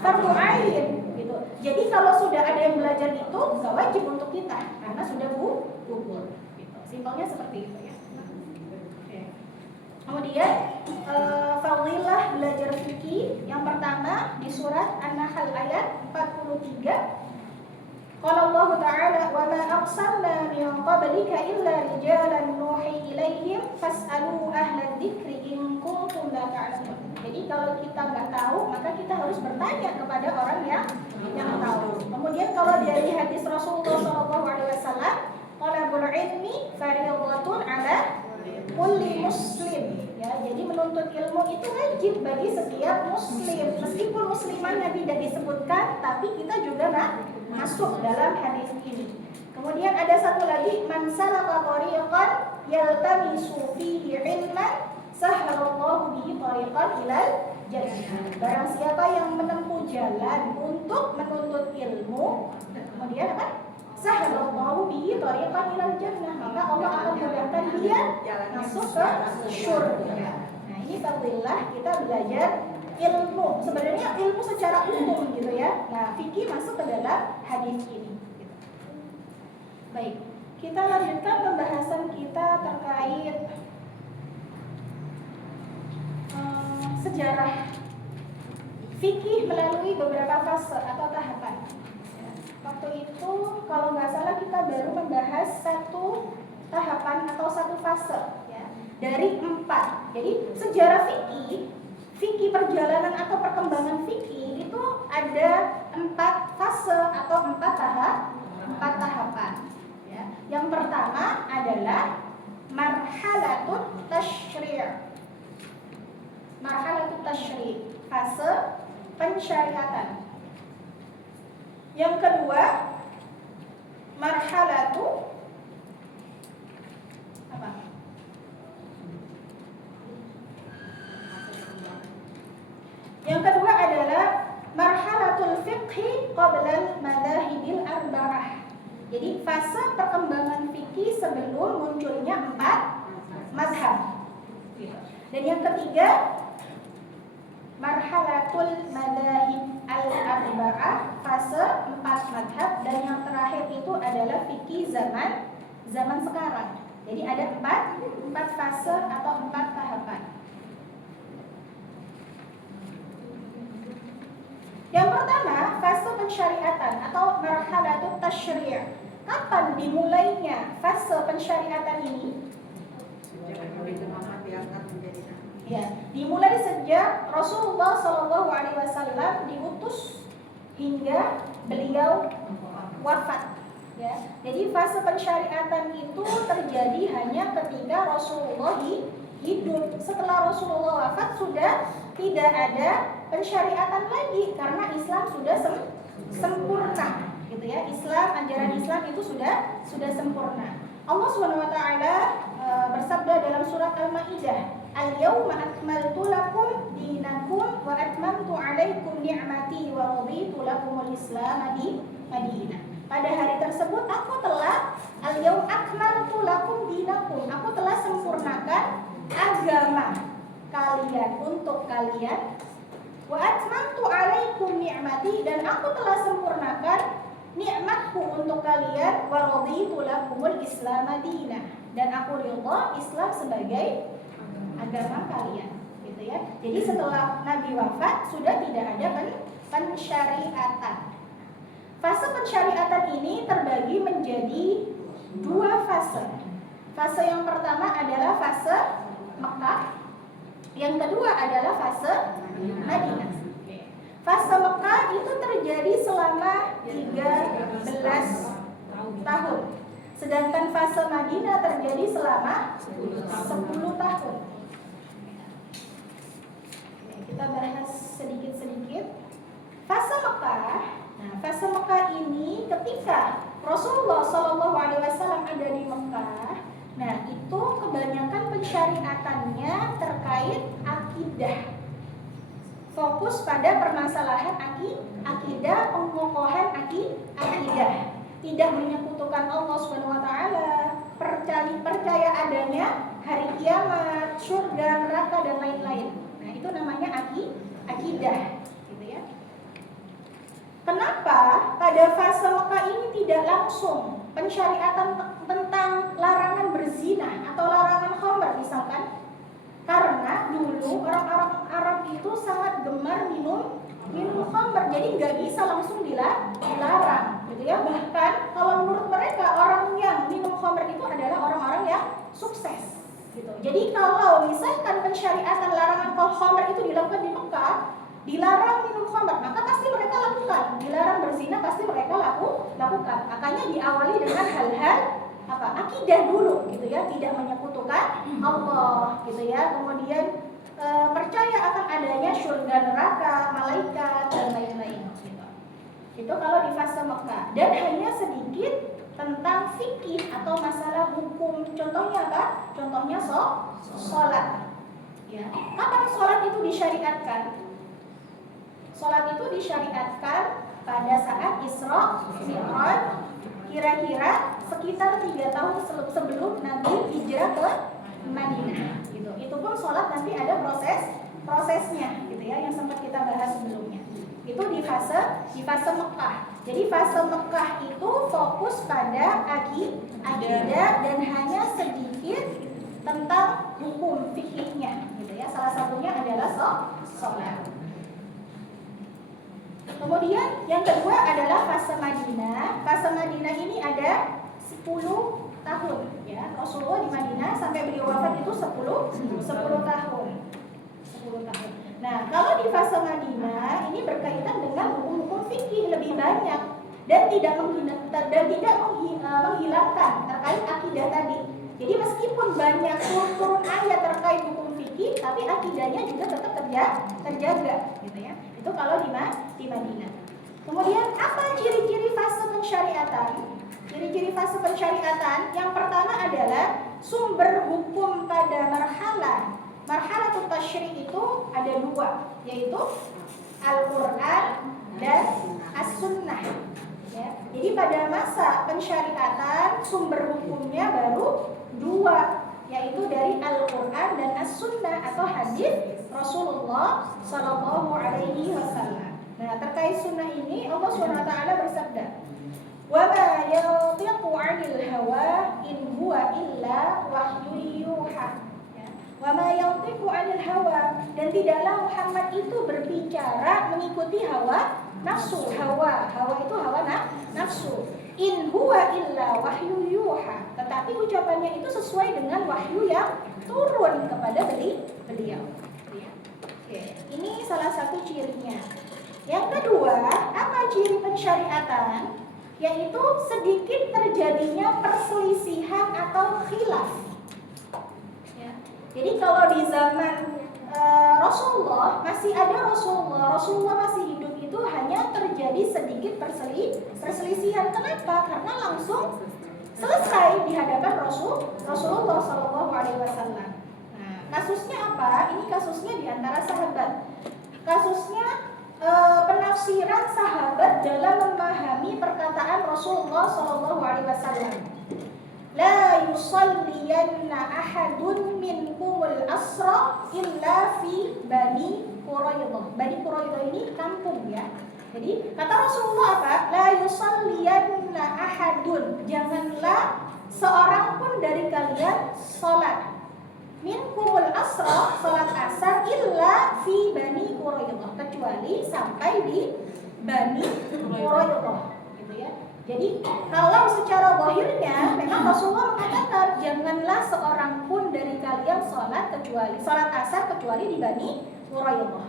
fardu ain gitu. Jadi kalau sudah ada yang belajar itu nggak wajib untuk kita karena sudah gugur gitu. Simpelnya seperti itu ya. Oke. Kemudian fadilah belajar fikih yang pertama di surat An-Nahl ayat 43. Qala Allah Ta'ala wa ma arsalna min qablika illa rijalan nuhi ilaihim fas'alu ahla dzikri in kuntum la ta'lamun. Jadi kalau kita nggak tahu maka kita harus bertanya kepada orang yang tahu. Kemudian kalau dari hadis Rasulullah SAW, talabul ilmi fardhatun ala kulli muslim. Ya, jadi menuntut ilmu itu wajib bagi setiap muslim. Meskipun muslimannya tidak disebutkan, tapi kita juga masuk dalam hadis ini. Kemudian ada satu lagi, man salaka tariqan yaltamisu fihi ilman sahhalallahu bihi tariqan ilal jannah. Barang siapa yang menempuh jalan untuk menuntut ilmu, kemudian apa? sahalallahu bihi thariqan ilal jannah, maka Allah akan mudahkan dia masuk ke surga. Nah, ini fadillah kita belajar ilmu. Sebenarnya ilmu secara umum gitu ya. Nah, fikih masuk ke dalam hadis ini. Baik, kita lanjutkan pembahasan kita terkait sejarah fikih melalui beberapa fase atau tahapan. Waktu itu kalau nggak salah kita baru membahas satu tahapan atau satu fase ya, dari 4. Jadi sejarah fikih perjalanan atau perkembangan fikih itu ada 4 fase atau 4 tahapan. Ya. Yang pertama adalah marhalatut tasyri'. Marhalatut tasyri', fase pensyariatan. Yang kedua, marhalatu apa? Yang kedua adalah marhalatul fiqhi qabla al-madhahibil arba'ah. Jadi fase perkembangan fikih sebelum munculnya 4 mazhab. Dan yang ketiga, marhalatul madhahib al-arba'ah, fase 4 madhab. Dan yang terakhir itu adalah fikih zaman sekarang. Jadi ada 4 fase atau 4 tahapan. Yang pertama, fase pensyariatan atau marhalatut tasyri'. Kapan dimulainya fase pensyariatan ini? Ya, dimulai sejak Rasulullah SAW diutus hingga beliau wafat. Ya, jadi fase pensyariatan itu terjadi hanya ketika Rasulullah hidup. Setelah Rasulullah wafat sudah tidak ada pensyariatan lagi karena Islam sudah sempurna, gitu ya. Ajaran Islam itu sudah sempurna. Allah SWT bersabda dalam surat Al-Maidah, "Al-yawma akmaltu lakum dinakum wa atmamtu 'alaikum ni'mati wa raditu lakumul Islam madina." Pada hari tersebut aku telah al-yawma akmaltu lakum dinakum, aku telah sempurnakan agama kalian untuk kalian, wa atmamtu 'alaikum ni'mati, dan aku telah sempurnakan nikmatku untuk kalian, wa raditu lakumul Islam madina, dan aku ridha Islam sebagai agama kalian, gitu ya. Jadi setelah Nabi wafat sudah tidak ada pensyariatan. Fase pensyariatan ini terbagi menjadi 2 fase. Fase yang pertama adalah fase Mekah, yang kedua adalah fase Madinah. Fase Mekah itu terjadi selama 13 tahun. Sedangkan fase Madinah terjadi selama 10 tahun. Kita bahas sedikit-sedikit. Fase Mekah. Nah, fase Mekah ini ketika Rasulullah SAW ada di Mekah, nah itu kebanyakan pensyariatannya terkait akidah. Fokus pada permasalahan akidah, pengokohan akidah. Tidak menyekutukan Allah SWT, percaya adanya hari kiamat, surga, neraka, dan lain-lain. Nah, itu namanya akidah, gitu ya. Kenapa pada fase Mekah ini tidak langsung pensyariatan tentang larangan berzina atau larangan khamr misalkan? Karena dulu orang-orang Arab itu sangat gemar minum khamr, jadi nggak bisa langsung dilarang, gitu ya. Bahkan kalau menurut mereka orang yang minum khamr itu adalah orang-orang yang sukses, gitu. Jadi kalau misalkan pensyariatan larangan khamr itu dilakukan di Mekah, dilarang minum khamr, maka pasti mereka lakukan. Dilarang berzina pasti mereka lakukan. Makanya diawali dengan hal-hal akidah dulu, gitu ya, tidak menyekutukan Allah, gitu ya. Kemudian percaya akan adanya surga, neraka, malaikat, dan lain-lain, gitu. Itu kalau di fase Mekah. Dan hanya sedikit tentang fikih atau masalah hukum. Contohnya apa? Contohnya sholat. Ya. Kapan sholat itu disyariatkan? Sholat itu disyariatkan pada saat Isra Mi'raj kira-kira sekitar 3 tahun sebelum Nabi hijrah ke Madinah. Gitu. Itu pun sholat nanti ada prosesnya, gitu ya, yang sempat kita bahas sebelumnya. Itu di fase Mekah. Jadi fase Mekah itu fokus pada akidah dan hanya sedikit tentang hukum fikihnya, gitu ya. Salah satunya adalah sholat. Kemudian yang kedua adalah fase Madinah. Fase Madinah ini ada 10 tahun, ya. Rasulullah di Madinah sampai beliau wafat itu 10 tahun. 10 tahun. Nah, kalau di fase Madinah ini berkaitan dengan hukum-hukum fikih lebih banyak dan tidak menghilangkan terkait akidah tadi. Jadi meskipun banyak turun ayat terkait hukum fikih, tapi akidahnya juga tetap terjaga, gitu ya. Itu kalau di Madinah. Kemudian apa ciri-ciri fase pensyariatan? Ciri-ciri fase pensyariatan yang pertama adalah sumber hukum pada marhalatul tasyri' itu ada 2, yaitu Al-Qur'an dan As-Sunnah. Ya. Jadi pada masa pensyariatan sumber hukumnya baru 2, yaitu dari Al-Qur'an dan As-Sunnah atau hadis Rasulullah Shallallahu Alaihi Wasallam. Nah, terkait sunnah ini Allah SWT bersabda, "Wa ma yantiqu 'anil hawa in huwa illa wahyun yuha." Wa ma yantiqu 'anil hawa, dan tidaklah Muhammad itu berbicara mengikuti hawa nafsu. Hawa itu hawa nafsu. In huwa illa wahyu yuha, tetapi ucapannya itu sesuai dengan wahyu yang turun kepada beliau. Oke, ini salah satu cirinya. Yang kedua, apa ciri pensyariatan? Yaitu sedikit terjadinya perselisihan atau khilaf. Ya. Jadi kalau di zaman Rasulullah masih ada Rasulullah masih hidup, itu hanya terjadi sedikit perselisihan. Kenapa? Karena langsung selesai di hadapan Rasulullah SAW. Nah, kasusnya apa? Ini kasusnya di antara sahabat. Kasusnya penafsiran sahabat dalam memahami perkataan Rasulullah SAW. La yusalliyanna ahadun minkumul asra illa fi Bani Quraidah. Bani Quraidah ini kampung, ya. Jadi kata Rasulullah apa? La yusalliyanna ahadun, janganlah seorang pun dari kalian sholat minkumul asra, sholat asar, illa fi Bani Quraidah, kecuali sampai di Bani Quraidah, gitu ya. Jadi kalau secara zahirnya memang Rasulullah mengatakan janganlah seorang pun dari kalian sholat asar kecuali di Bani Quraidah.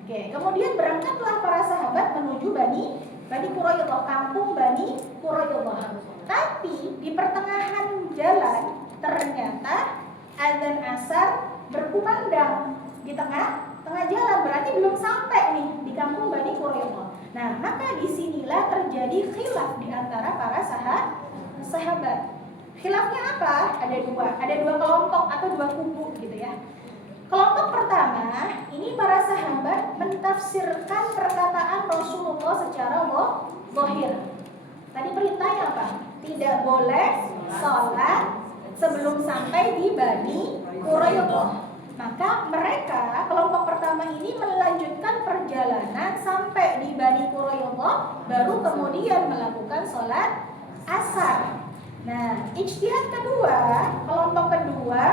Oke, kemudian berangkatlah para sahabat menuju Bani Quraidah, kampung Bani Quraidah. Tapi di pertengahan jalan ternyata azan asar berkumandang di tengah jalan, berarti belum sampai nih di kampung Bani Quraidah. Nah, maka disinilah terjadi khilaf di antara para sahabat. Khilafnya apa? Ada dua kelompok atau 2 kubu, gitu ya. Kelompok pertama, ini para sahabat mentafsirkan perkataan Rasulullah secara zahir. Tadi perintahnya apa? Tidak boleh sholat sebelum sampai di Bani Quraidah. Maka mereka, kelompok pertama ini melanjutkan perjalanan sampai di Bani Quraidah, baru kemudian melakukan sholat asar. Nah, ijtihad kedua, kelompok kedua,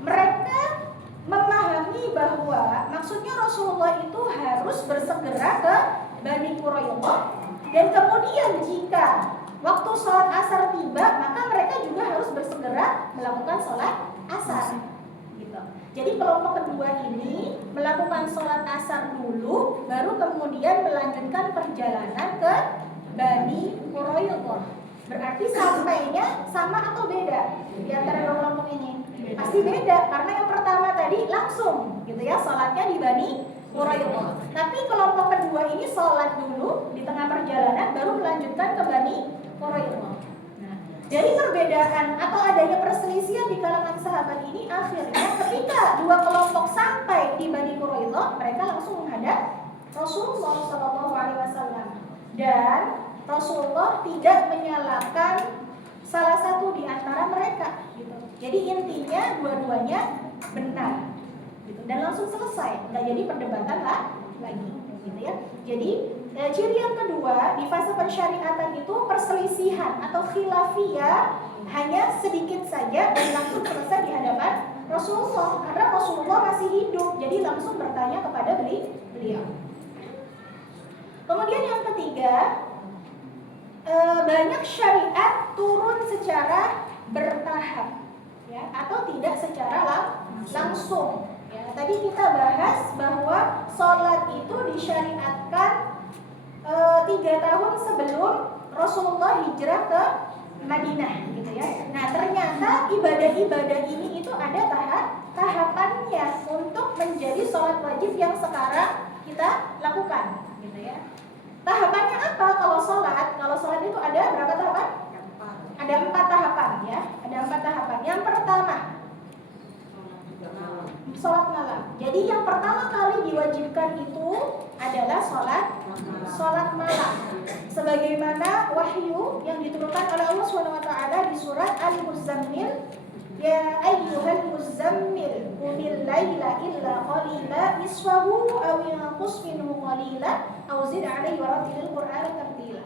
mereka memahami bahwa maksudnya Rasulullah itu harus bersegera ke Bani Quraidah, dan kemudian jika waktu sholat asar tiba, maka mereka juga harus bersegera melakukan sholat asar. Gitu. Jadi kelompok kedua ini melakukan sholat asar dulu, baru kemudian melanjutkan perjalanan ke Bani Quraidah. Berarti sampainya sama atau beda di antara 2 kelompok ini? Pasti beda, karena yang pertama tadi langsung, gitu ya, sholatnya di Bani Quraidah. Tapi kelompok kedua ini sholat dulu di tengah perjalanan, baru melanjutkan ke Bani Quraidah. Nah, dari perbedaan atau adanya perselisihan di kalangan sahabat ini, akhirnya ketika 2 kelompok sampai di Bani Quraidah, mereka langsung menghadap Rasulullah SAW. Dan Rasulullah tidak menyalahkan salah satu di antara mereka gitu. Jadi intinya dua-duanya benar gitu. Dan langsung selesai, nggak jadi perdebatan lagi gitu ya. Jadi ciri yang kedua di fase pensyariatan itu perselisihan atau khilafiyah hanya sedikit saja dan langsung selesai di hadapan Rasulullah karena Rasulullah masih hidup, jadi langsung bertanya kepada beliau. Kemudian yang ketiga, banyak syariat turun secara bertahap ya, atau tidak secara langsung ya. Tadi kita bahas bahwa sholat itu disyariatkan 3 tahun sebelum Rasulullah hijrah ke Madinah gitu ya. Nah ternyata ibadah-ibadah ini itu ada tahapannya untuk menjadi sholat wajib yang sekarang kita lakukan gitu ya. Tahapannya apa kalau sholat? Kalau sholat itu ada berapa tahapan? Ada 4 tahapan ya. Ada 4 tahapan. Yang pertama sholat malam. Jadi yang pertama kali diwajibkan itu adalah sholat malam. Sebagaimana wahyu yang diturunkan oleh Allah SWT di surat Al-Muzammil, ya ayyuhal muzammil qumil laila illa qalila nisfahu aw yanqus minhu qalila aw zid 'alaihi wa rattilil qur'ana tartila.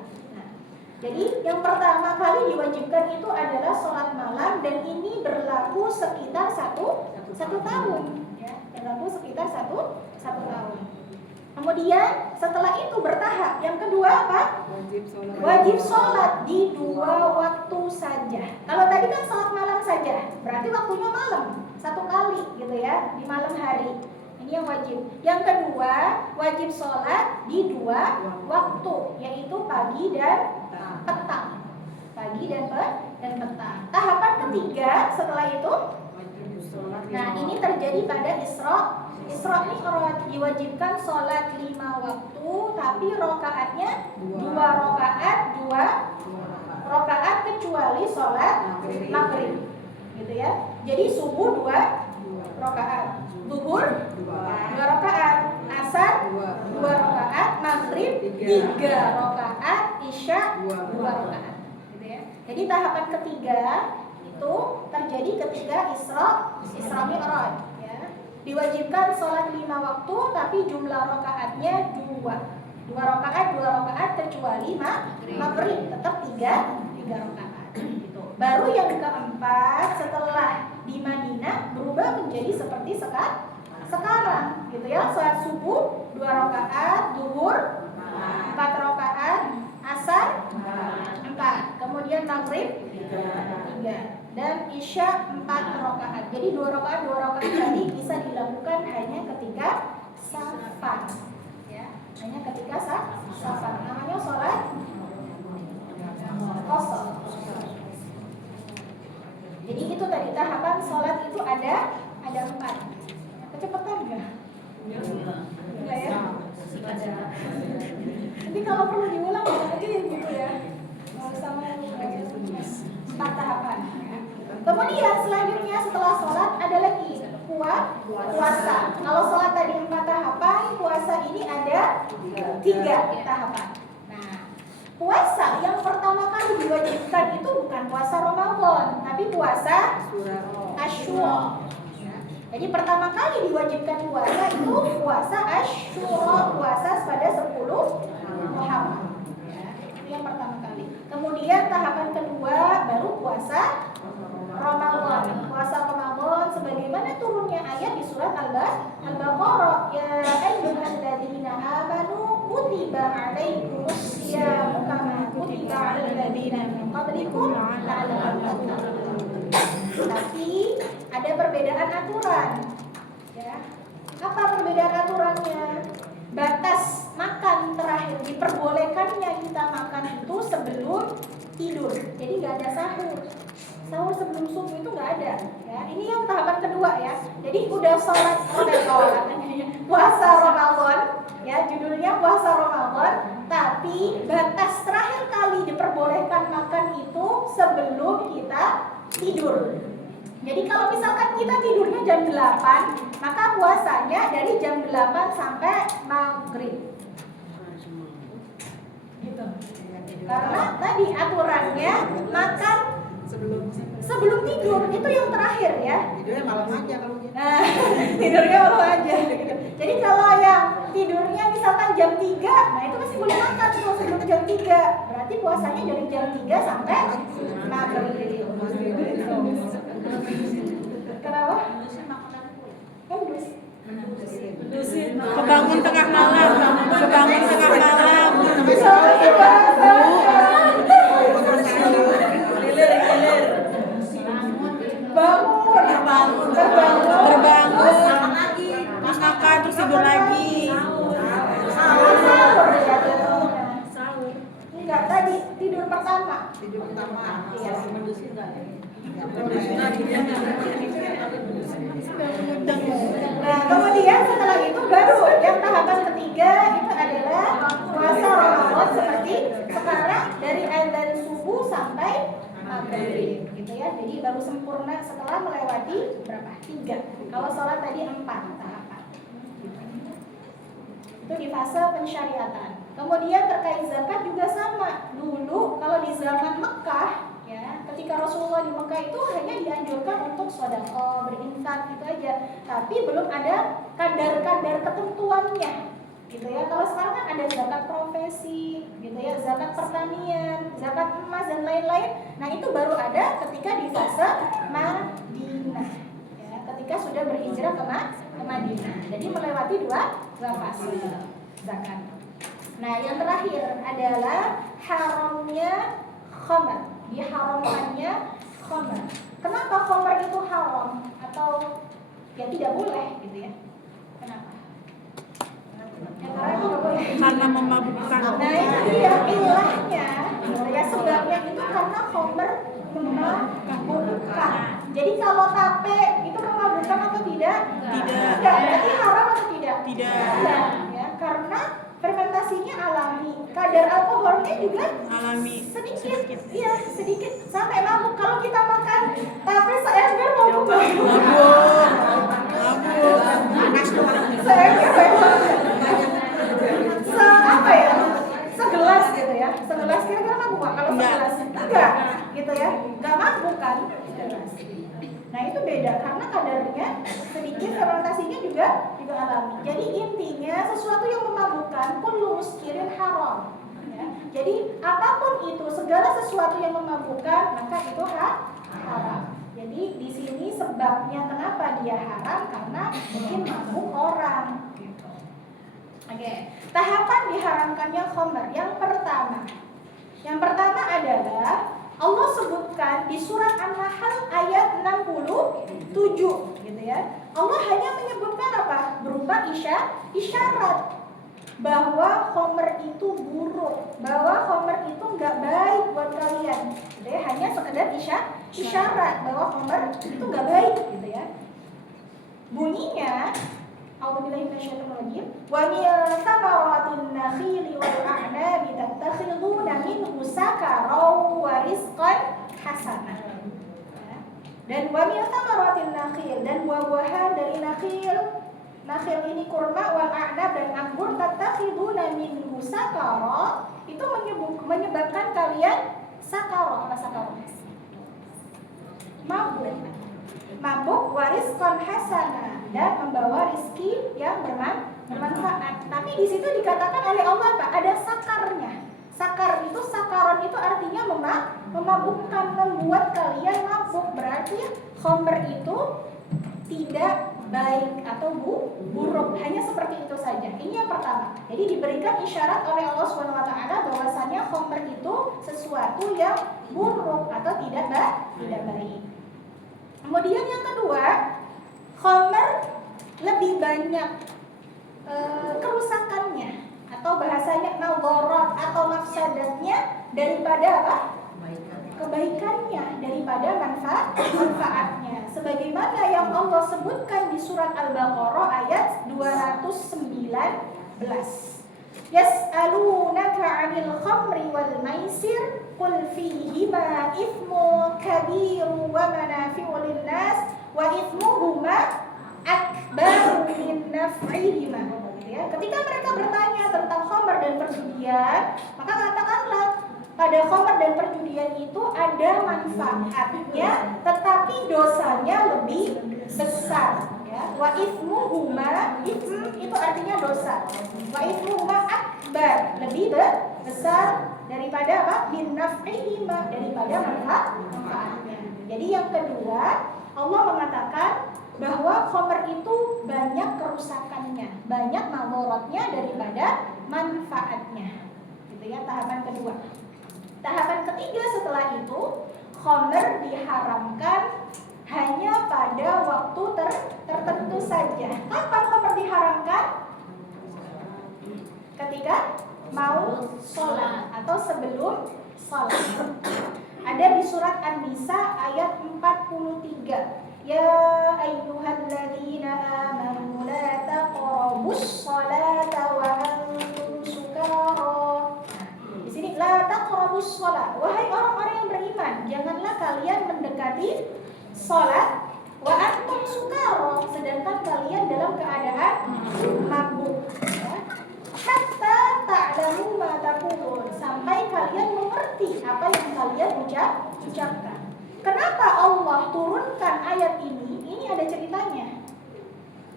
Jadi yang pertama kali diwajibkan itu adalah sholat malam dan ini berlaku sekitar satu tahun ya, berlaku sekitar satu tahun. Kemudian setelah itu bertahap. Yang kedua apa? Wajib sholat di 2 waktu saja. Kalau tadi kan sholat malam saja, berarti waktunya malam 1 kali gitu ya, di malam hari. Ini yang wajib. Yang kedua, wajib sholat di 2 waktu, yaitu pagi dan petang. Pagi dan petang. Tahapan ketiga setelah itu, nah ini terjadi pada Isra Mi'raj, diwajibkan sholat 5 waktu, tapi rokaatnya 2 rokaat kecuali sholat maghrib, gitu ya. Jadi subuh 2 rokaat, zuhur 2 rokaat, asar 2 rokaat, maghrib 3 rokaat, isya 2 rokaat, gitu ya. Jadi tahapan ketiga itu terjadi ketika Isra Mi'raj. Diwajibkan sholat 5 waktu, tapi jumlah rokaatnya 2 rokaat kecuali maghrib tetap 3 rokaat. Gitu. Baru yang keempat setelah di Madinah berubah menjadi seperti sekarang, gitu ya. Sholat subuh 2 rokaat, zuhur 4 rokaat, asar 4, kemudian maghrib 3. Dan isya 4 rakaat. Jadi 2 rakaat tadi bisa dilakukan hanya ketika safar. Ya, hanya ketika safar. Namanya sholat qasar. Jadi itu tadi tahapan sholat itu ada 4. Kecepatan enggak? Enggak ya? Nanti kalau perlu diulang aja gitu ya. Mau sama 4 tahapan. Kemudian selanjutnya setelah sholat ada lagi puasa. Kalau sholat tadi 4 tahapan, puasa ini ada 3 tahapan. Nah, puasa yang pertama kali diwajibkan itu bukan puasa Ramadan, tapi puasa Asyura. Jadi pertama kali diwajibkan puasa itu puasa Asyura, puasa pada 10 Muharram. Itu yang pertama kali. Kemudian tahapan kedua baru puasa Ramadan. Puasa Ramadan sebagaimana turunnya ayat di surat Al-Baqarah, ya ayyuhalladzina amanu kutiba 'alaikumus syamu kama kutiba 'alal ladzina min qablikum la'allakum tattaqun. Tapi ada perbedaan aturan. Ya. Apa perbedaan aturannya? Batas makan terakhir, diperbolehkannya kita makan itu sebelum tidur. Jadi nggak ada sahur sebelum subuh itu nggak ada. Ya, ini yang tahapan kedua ya. Jadi udah sholat puasa Ramadan, ya judulnya puasa Ramadan. Tapi batas terakhir kali diperbolehkan makan itu sebelum kita tidur. Jadi kalau misalkan kita tidurnya jam 8, maka puasanya dari jam 8 sampai maghrib. Gitu. Karena tadi aturannya makan sebelum tidur itu yang terakhir ya. Tidurnya malam aja kalau gitu. Nah, tidurnya malam aja gitu. Jadi kalau yang tidurnya misalkan jam 3, nah itu masih boleh makan tuh sebelum jam 3. Berarti puasanya dari jam 3 sampai maghrib. Kenapa? Endus. Kebangun tengah malam. Soalnya bahasa. Bangun. Terbangun. Terus makan, terus tidur lagi. Sahur ya tuh. Enggak, tadi tidur pertama. Iya. Nah, kemudian setelah itu baru yang tahapan ketiga itu adalah puasa Ramadan seperti sekarang dari azan subuh sampai maghrib gitu ya. Jadi baru sempurna setelah melewati berapa? 3. Kalau sholat tadi 4 tahapan. Itu di fase pensyariatan. Kemudian terkait zakat juga sama. Dulu kalau di zaman Mekah ya, ketika Rasulullah di Mekah itu hanya dianjurkan untuk sedekah, berinfak gitu aja. Tapi belum ada kadar-kadar ketentuannya. Gitu ya. Kalau sekarang kan ada zakat profesi, gitu ya, zakat pertanian, zakat emas dan lain-lain. Nah, itu baru ada ketika di fase Madinah. Ya, ketika sudah berhijrah ke Madinah. Jadi melewati dua fase zakat. Nah, yang terakhir adalah haramnya khamar. Diharamkannya khamar. Kenapa khamar itu haram atau ya tidak boleh gitu ya? Kenapa? Ya, karena itu nggak boleh. Karena memabukkan. Nah, itu dia ilahnya. Ya, sebabnya itu karena khamar memabukkan. Jadi kalau tape itu memabukkan atau tidak? Tidak. Berarti haram atau tidak? Tidak. Ya, karena fermentasinya alami, kadar alkoholnya juga Alami. sedikit. Iya, sedikit sampai mabuk. Kalau kita makan tape seember mabuk. Apa ya? Segelas gitu ya. Segelas kira-kira mabuk nggak? Kalau segelas enggak gitu ya. Enggak mabuk kan? Nah, itu beda karena kadarnya sedikit, fermentasinya juga alami. Jadi intinya sesuatu yang memabukkan kullu muskirin haram. Ya. Jadi apapun itu, segala sesuatu yang memabukkan maka itu haram. Jadi di sini sebabnya kenapa dia haram karena bikin mabuk orang. Gitu. Oke, tahapan diharamkannya khamar. Yang pertama adalah Allah sebutkan di surat An-Nahl ayat 67 gitu ya. Allah hanya menyebutkan apa? Berupa isyarat bahwa khamr itu buruk, bahwa khamr itu enggak baik buat kalian. Gitu ya, hanya sekedar isyarat bahwa khamr itu enggak baik gitu ya. Bunyinya A'udzubillahi minasyaitonir rajim. Wa min thamaratin nakhili wal a'nabi tattakhiduna minhu sakaran wa rizqan hasanah. Dan wa min thamaratin nakhil, dan buah-buahan dari nakhil. Nakhil ini kurma, wal a'nab dan anggur, tattakhiduna minhu sakaran, itu menyebabkan kalian sakara. Apa sakara? Mabuk, warizqan hasanah, dan membawa rizki yang bermanfaat. Tapi di situ dikatakan oleh Allah apa? Ada sakarnya. Sakaron itu artinya memabukkan, membuat kalian mabuk. Berarti khamr itu tidak baik atau buruk, hanya seperti itu saja. Ini yang pertama. Jadi diberikan isyarat oleh Allah SWT bahwasanya khamr itu sesuatu yang buruk atau tidak baik. Kemudian yang kedua, khamr lebih banyak kerusakannya atau bahasanya nadharat atau mafsadatnya daripada apa? Kebaikannya, daripada manfaatnya. Sebagaimana yang Allah sebutkan di surat Al-Baqarah ayat 219. Yas'alunaka 'anil khamri wal maisir qul fihima ithmun kabirun wa manafi'u lin-nas wa ithmuhuma akbaru min naf'ihima. Ya, ketika mereka bertanya tentang khamr dan perjudian, maka katakanlah pada khamar dan perjudian itu ada manfaatnya, tetapi dosanya lebih besar. Ya. Wa ithmuhuma, ithm itu artinya dosa. Wa ithmuhuma akbar, lebih besar daripada apa? Min naf'ihima, daripada manfaatnya. Jadi yang kedua, Allah mengatakan bahwa khamar itu banyak kerusakannya, banyak madharatnya daripada manfaatnya. Gitu ya, tahapan kedua. Tahapan ketiga setelah itu, khamar diharamkan hanya pada waktu tertentu saja. Kapan khamar diharamkan? Ketika mau sholat atau sebelum sholat. Ada di surat An-Nisa ayat 43. Ya ayyuhalladzina amanu la taqrabus sholata wa antum sukara. Di sini la taqrabus sholat. Wahai orang-orang yang beriman, janganlah kalian mendekati sholat wa antum sukara, sedangkan kalian dalam keadaan mabuk. Hatta ta'lamu ma taqulun, sampai kalian mengerti apa yang kalian ucapkan. Kenapa Allah turunkan ayat ini? Ini ada ceritanya.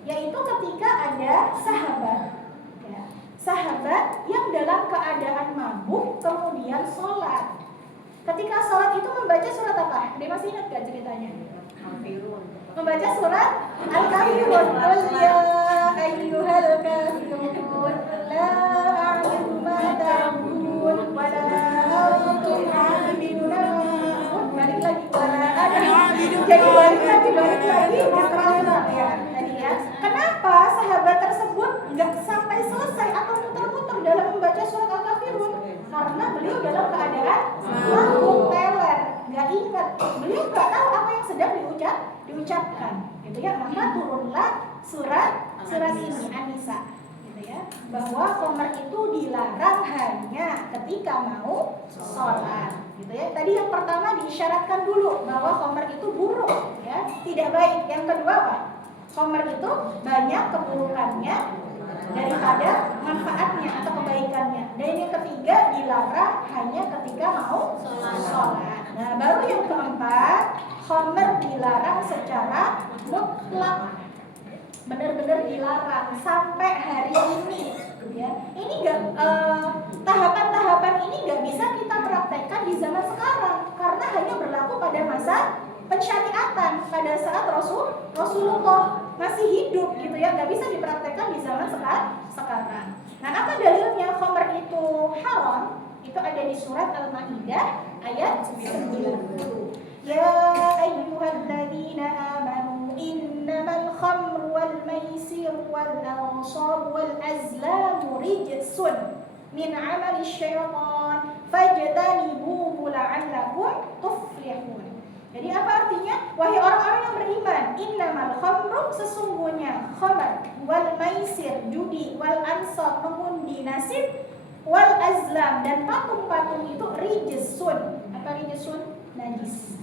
Yaitu ketika ada sahabat, ya, sahabat yang dalam keadaan mabuk kemudian sholat. Ketika sholat itu membaca surat apa? Dia masih ingat gak ceritanya? Membaca surat Al-Kafirun. Ya ayyuhal kafirun la a'budu ma ta'budun wa la antum 'abiduna ma balik lagi jadi balik lagi diserang ya tadi ya. Kenapa sahabat tersebut nggak sampai selesai atau muter-muter dalam membaca surat Al-Kafirun? Karena beliau dalam keadaan mabuk teler, nggak ingat, beliau nggak tahu apa yang sedang diucapkan, gitu ya. Maka turunlah surat ini An-Nisa, gitu ya, bahwa khamar itu dilarang hanya ketika mau sholat, gitu ya. Tadi yang pertama diisyaratkan dulu bahwa khamar itu buruk, ya, tidak baik. Yang kedua apa? Khamar itu banyak keburukannya daripada manfaatnya atau kebaikannya. Dan yang ketiga dilarang hanya ketika mau sholat. Nah, baru yang keempat, khamar dilarang secara mutlak, benar-benar dilarang sampai hari ini. Ya, ini tahapan-tahapan ini nggak bisa kita praktekkan di zaman sekarang karena hanya berlaku pada masa pensyariatan pada saat Rasulullah masih hidup, gitu ya, nggak bisa dipraktekkan di zaman sekarang. Nah, apa dalilnya khamar itu haram? Itu ada di surat Al-Maidah ayat 90. Ya ayyuhalladzina amanu innamal khamru wal maisir wal ansab wal azlamu rijsun min amali syaitan fajtanibuhu la'allakum tuflihun. Jadi apa artinya? Wahai orang-orang yang beriman, innamal khamru, sesungguhnya khamar, wal maisir, judi, wal ansab, mengundi, nasib, wal azlam, dan patung-patung itu rijsun. Apa rijsun? Najis.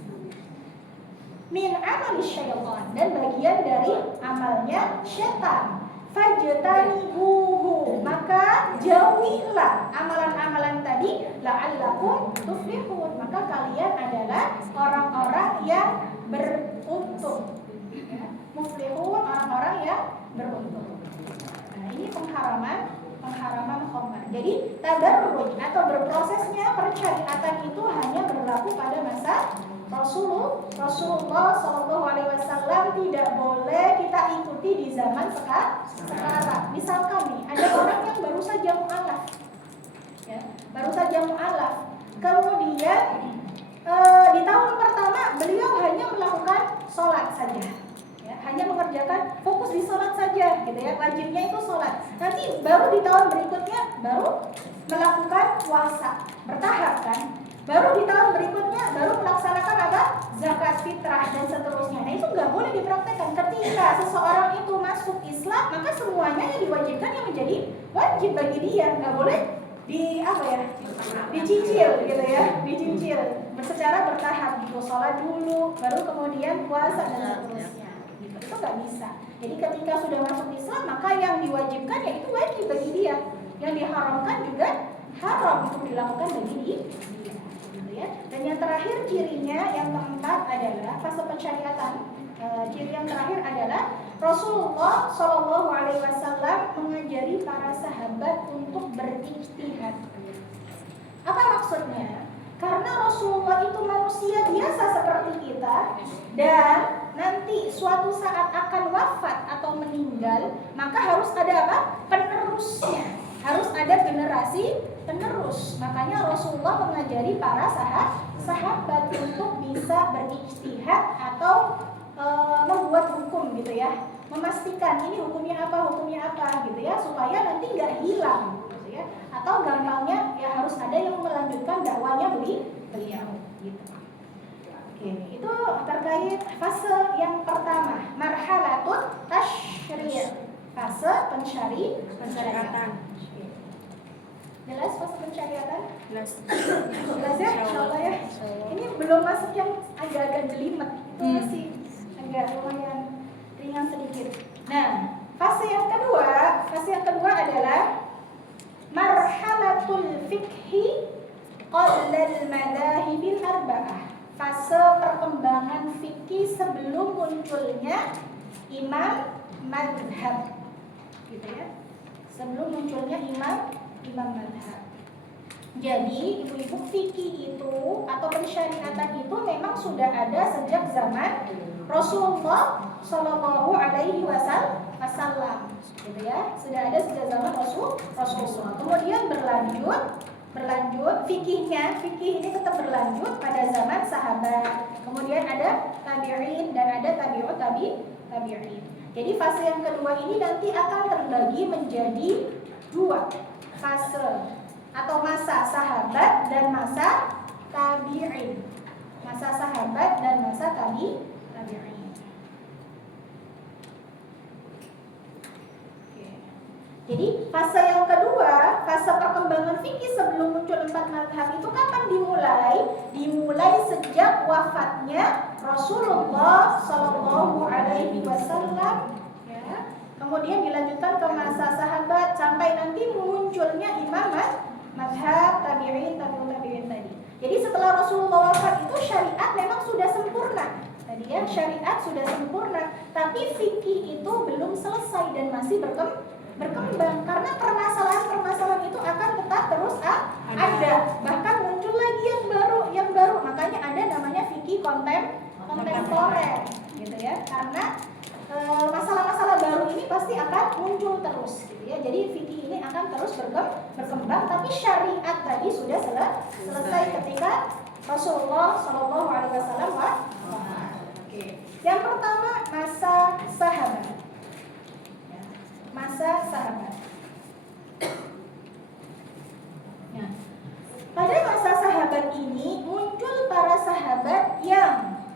Min amali syaitan, dan bagian dari amalnya syaitan. Fajtanibuhu, maka jauhilah amalan-amalan tadi, la'allakum tuflihun, maka kalian adalah orang-orang yang beruntung. Muflihun, orang-orang yang beruntung. Nah, ini pengharaman khamar. Jadi tadarruj atau berprosesnya persyariatan itu hanya berlaku pada masa Rasulullah SAW, tidak boleh kita ikuti di zaman sekarang. Misalkan nih, ada orang yang baru saja mu'alaf, ya, kemudian di tahun pertama beliau hanya melakukan sholat saja, ya, hanya mengerjakan fokus di sholat saja, gitu ya, wajibnya itu sholat. Nanti baru di tahun berikutnya baru melakukan puasa, bertahap kan. Baru di tahun berikutnya baru melaksanakan apa? Zakat fitrah dan seterusnya. Nah, itu nggak boleh dipraktekkan. Ketika seseorang itu masuk Islam, maka semuanya yang diwajibkan yang menjadi wajib bagi dia, nggak boleh dicicil, gitu ya, dicicil. Secara bertahap, gitu. Sholat dulu, baru kemudian puasa dan seterusnya. Gitu. Itu nggak bisa. Jadi ketika sudah masuk Islam, maka yang diwajibkan ya itu wajib bagi dia. Yang diharamkan juga haram untuk dilakukan bagi dia. Gitu ya. Dan yang terakhir cirinya, yang keempat adalah fase pensyariatan. Ciri yang terakhir adalah Rasulullah Shallallahu Alaihi Wasallam mengajari para sahabat untuk berijtihad. Apa maksudnya? Karena Rasulullah itu manusia biasa seperti kita dan nanti suatu saat akan wafat atau meninggal, maka harus ada apa? Penerusnya. Harus ada generasi penerus. Makanya Rasulullah mengajari para sahabat untuk bisa berijtihad atau membuat hukum gitu ya, memastikan ini hukumnya apa gitu ya, supaya nanti nggak hilang gitu ya. Atau gampangnya ya harus ada yang melanjutkan dakwanya beliau gitu. Oke, itu terkait fase yang pertama, marhalatut tasyri', fase pensyariatan. Jelas fase pensyariatan? Jelas ya, insyaallah ya. Ini belum masuk yang agak-agak jelimet, itu masih agak lumayan ringan sedikit. Nah, fase yang kedua adalah marhalatul fikhi qabla al-madhahibil arba'ah. Fase perkembangan fikih sebelum munculnya imam madhab, gitu ya. Sebelum munculnya imam madhab. Jadi ibu-ibu fikih itu atau pensyariatan itu memang sudah ada sejak zaman Rasulullah Shallallahu Alaihi Wasallam, gitu ya. Sudah ada sejak zaman Rasulullah. Kemudian berlanjut fikih ini tetap berlanjut pada zaman sahabat. Kemudian ada tabi'in dan ada tabi'in. Jadi fase yang kedua ini nanti akan terbagi menjadi dua fase atau masa sahabat dan masa tabi'in. Masa sahabat dan masa tabi'in. Jadi fase yang kedua, fase perkembangan fikih sebelum muncul 4 mazhab itu kapan dimulai? Dimulai sejak wafatnya Rasulullah Shallallahu Alaihi Wasallam. Ya. Kemudian dilanjutkan ke masa sahabat sampai nanti munculnya imam mazhab tabi'in tadi. Jadi setelah Rasulullah wafat itu syariat memang sudah sempurna. Tadi ya, syariat sudah sempurna, tapi fikih itu belum selesai dan masih berkembang karena permasalahan itu akan tetap terus ada. Bahkan muncul lagi yang baru. Makanya ada namanya fikih kontemporer, gitu ya. Karena masalah-masalah baru ini pasti akan muncul terus, gitu ya. Jadi fikih ini akan terus berkembang, tapi syariat tadi sudah selesai ketika Rasulullah Shallallahu Alaihi Wasallam wafat. Yang pertama masa sahabat. Masa sahabat. Nah, pada masa sahabat ini muncul para sahabat yang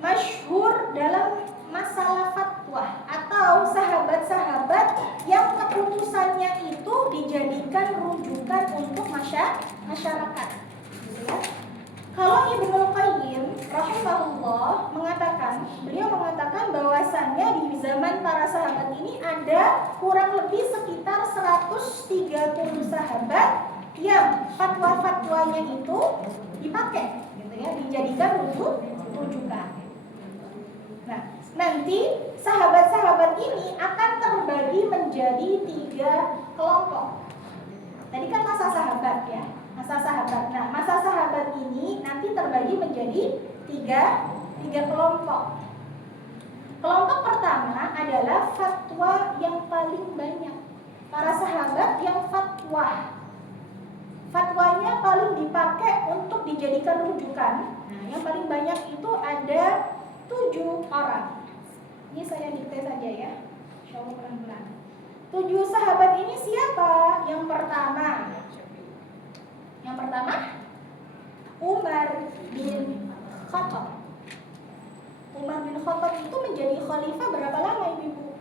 masyhur dalam masalah fatwa atau sahabat-sahabat yang keputusannya itu dijadikan rujukan untuk masyarakat. Gitu ya. Kalau Ibnu Qayyim rahimahullah beliau mengatakan bahwasannya di zaman para sahabat ini ada kurang lebih sekitar 130 sahabat yang fatwa-fatwanya itu dipakai, gitu ya, dijadikan rujukan. Nah, nanti sahabat-sahabat ini akan terbagi menjadi 3 kelompok. Tadi kan masa sahabat ya. Nah, masa sahabat ini nanti terbagi menjadi tiga kelompok. Kelompok pertama adalah fatwa yang paling banyak. Para sahabat yang fatwanya paling dipakai untuk dijadikan rujukan. Nah, yang paling banyak itu ada 7 orang. Ini saya dikte saja ya, insyaallah pelan-pelan. 7 sahabat ini siapa? Yang pertama Umar bin Khattab. Umar bin Khattab itu menjadi khalifah berapa lama ibu?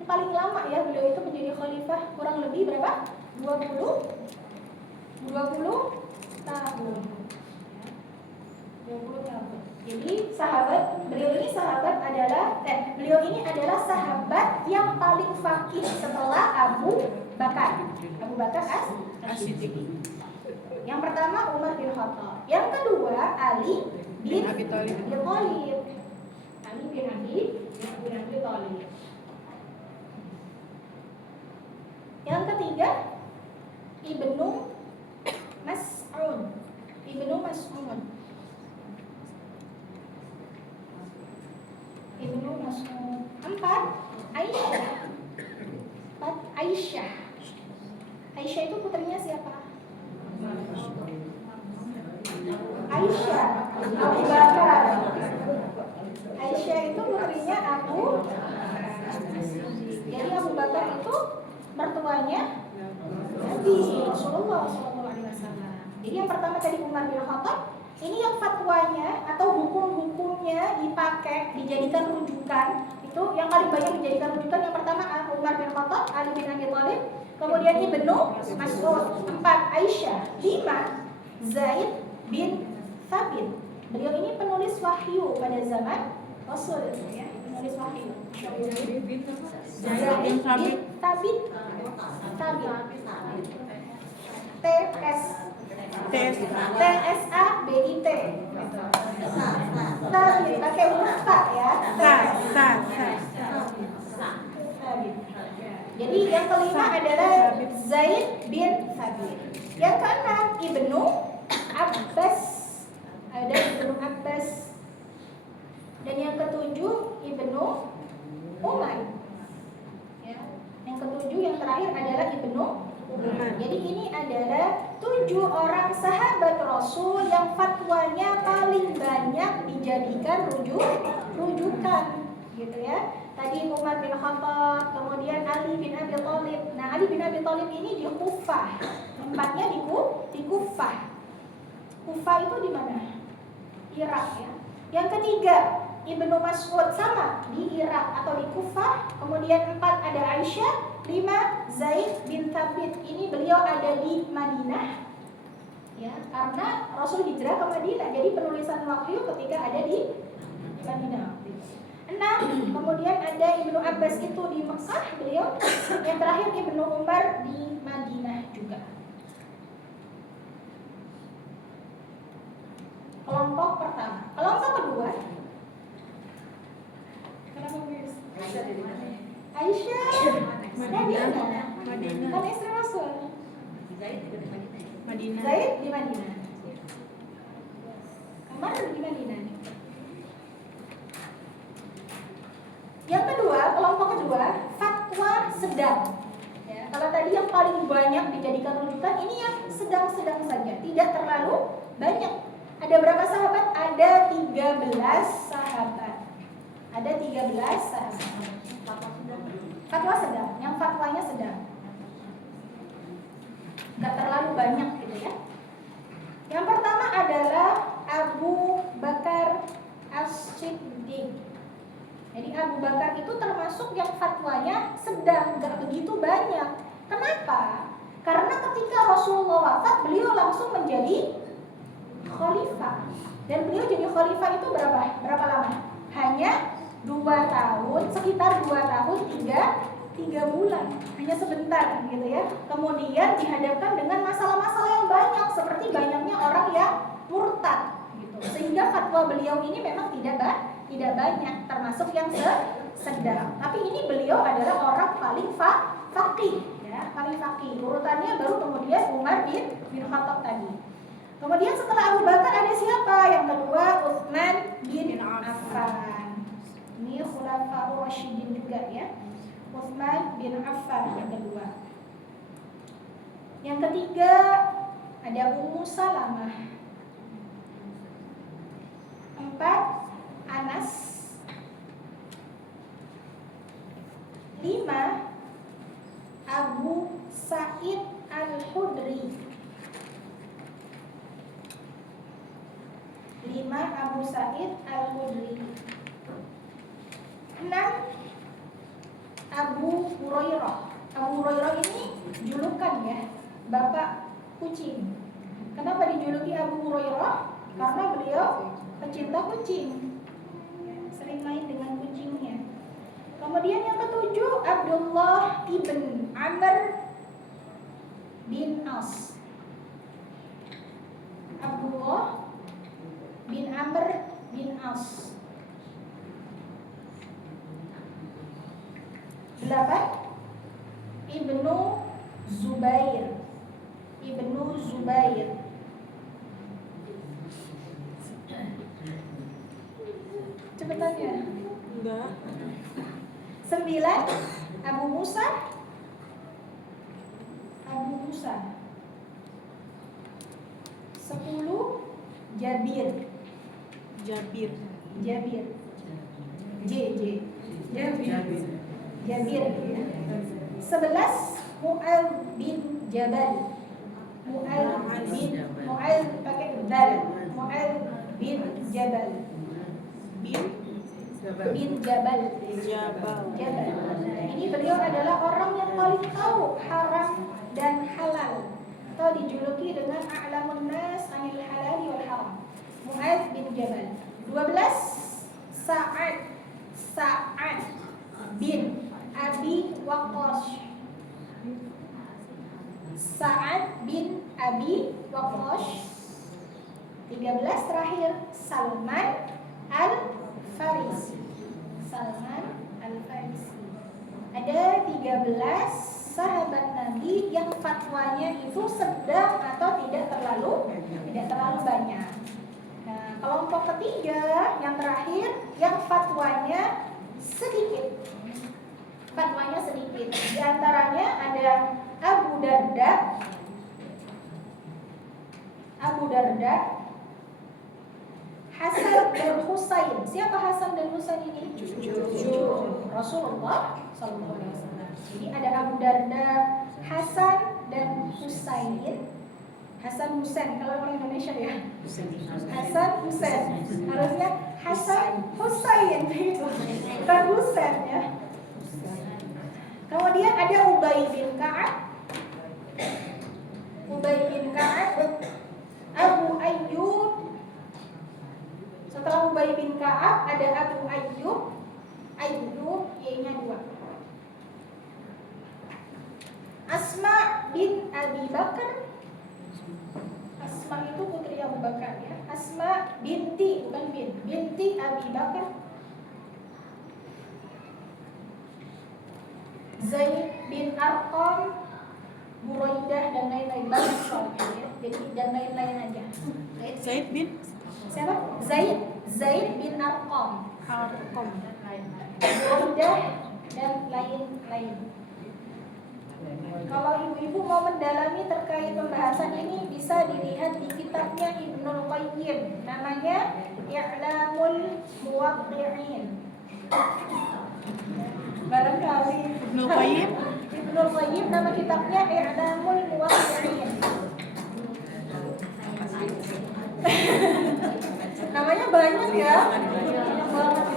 Ini paling lama ya beliau itu menjadi khalifah, kurang lebih berapa? 20 tahun. 20 tahun. Jadi beliau ini adalah sahabat yang paling faqih setelah Abu Bakar. Abu Bakar As-Siddiq. Yang pertama Umar bin Khattab. Yang kedua Ali bin Abi Thalib. Ali bin Abi Thalib. Yang ketiga Ibnu Mas'ud. Ibnu Mas'ud. Empat Aisyah. Aisyah itu putrinya siapa? Aisyah. Abu Bakar. Aisyah itu putrinya Abu. Jadi Abu Bakar itu mertuanya Nabi Rasulullah SAW. Jadi yang pertama tadi Umar bin Khattab. Ini yang fatwanya atau hukum-hukumnya dipakai, dijadikan rujukan. Itu yang paling banyak dijadikan rujukan. Yang pertama Umar bin Khattab, Ali bin Abi Thalib, kemudian Ibnu Mas'ud, 4 Aisyah, 5 Zaid bin Thabit. Beliau ini penulis wahyu pada zaman Rasul, ya, penulis wahyu. Zaid bin Thabit. TSABIT. Thabit pakai huruf ta ya. Jadi yang kelima adalah Zaid bin Thabit. Yang keenam Ibnu Abbas. Ada Ibnu Abbas. Dan yang ketujuh Ibnu Umar. Ya. Yang ketujuh yang terakhir adalah Ibnu Umar. Jadi ini adalah 7 orang sahabat Rasul yang fatwanya paling banyak dijadikan rujukan, gitu ya. Tadi Umar bin Khattab, kemudian Ali bin Abi Thalib. Nah, Ali bin Abi Thalib ini di Kufah. Tempatnya di Kufah. Kufah itu di mana? Irak ya. Yang ketiga, Ibnu Mas'ud sama di Irak atau di Kufah. Kemudian 4 ada Aisyah, 5 Zaid bin Thabit. Ini beliau ada di Madinah. Ya, karena Rasul hijrah ke Madinah. Jadi penulisan wahyu ketika ada di Madinah. 6, kemudian ada Ibnu Abbas itu di Mekah beliau. Yang terakhir Ibnu Umar di Madinah juga. Kelompok pertama. Kelompok kedua. Kenapa guys? Aisyah. Madinah. Kan istri Rasul. Zaid di Madinah. Umar di Madinah. Yang kedua, kelompok kedua, fatwa sedang. Ya, kalau tadi yang paling banyak dijadikan rujukan, ini yang sedang-sedang saja, tidak terlalu banyak. Ada berapa sahabat? Ada 13 sahabat. Ada 13 sahabat. Fatwa sedang, yang fatwanya sedang. Gak terlalu banyak gitu ya. Yang pertama adalah Abu Bakar As-Siddiq. Jadi Abu Bakar itu termasuk yang fatwanya sedang, gak begitu banyak. Kenapa? Karena ketika Rasulullah wafat, beliau langsung menjadi khalifah. Dan beliau jadi khalifah itu berapa lama? Hanya 2 tahun, sekitar 2 tahun 3 bulan, hanya sebentar gitu ya. Kemudian dihadapkan dengan masalah-masalah yang banyak, seperti banyaknya orang yang murtad gitu. Sehingga fatwa beliau ini memang tidak banyak, termasuk yang sedang. Tapi ini beliau adalah orang paling faqih ya, paling faqih. Urutannya baru kemudian Umar bin Khattab tadi. Kemudian setelah Abu Bakar ada siapa? Yang kedua Utsman bin Affan. Ini khulafaur rasyidin juga ya. Utsman bin Affan yang kedua. Yang ketiga ada Ummu Salamah. 4 Anas. 5 Abu Sa'id Al-Khudri. 5 Abu Sa'id Al-Khudri. 6 Abu Hurairah. Abu Hurairah ini julukan ya, bapak kucing. Kenapa dijuluki Abu Hurairah? Karena beliau pecinta kucing, sering main dengan kucingnya. Kemudian yang ketujuh Abdullah ibn Amr bin As. Abdullah bin Amr bin As. 8. Ibnu Zubair. Ibnu Zubair. Cepetan ya. Enggak. 9. Abu Musa. Abu Musa. 10. Jabir. Jabir. Jabir. Jabir. Jabir. 11. Mu'al bin Jabal. Mu'al pakai dal. Mu'al bin Jabal. Bin Jabal. Jabal. Ini beliau adalah orang yang paling tahu haram dan halal, atau dijuluki dengan a'lamun nas 'anil halal wal haram. Mu'adz bin Jabal. 12. Sa'ad bin Abi Waqqas. Sa'ad bin Abi Waqqas. 13 terakhir Salman Al-Farisi. Salman Al-Farisi. Ada 13 sahabat Nabi yang fatwanya itu sedang atau tidak terlalu banyak. Nah, kelompok ketiga yang terakhir yang fatwanya sedikit. Di antaranya ada Abu Darda, Hasan dan Husain. Siapa Hasan dan Husain ini? Cucu Rasulullah SAW. Jadi ada Abu Darda, Hasan dan Husain. Hasan Husain kalau orang Indonesia ya. Hasan Husain. Harusnya Hasan Husain itu. Bukan Husain ya. Kemudian ada Ubay bin Ka'ab, Abu Ayyub. Setelah Ubay bin Ka'ab ada Abu Ayyub, Y-nya 2. Asma bin Abi Bakar. Asma itu putri Abu Bakar ya. Asma binti, bukan binti Abi Bakar. Zaid bin Arqam, Buraidah dan lain-lain, banyak soalnya ya. Jadi dan lain-lain aja. Zaid bin Siapa? Zaid bin Arqam. Buraidah dan lain-lain. Kalau ibu-ibu mau mendalami terkait pembahasan ini bisa dilihat di kitabnya Ibnul Qayyim, namanya I'lamul Muwaqqi'in. Barangkali Ibnul Qayyim nama kitabnya I'lamul Muwaqqi'in. Namanya banyak ya.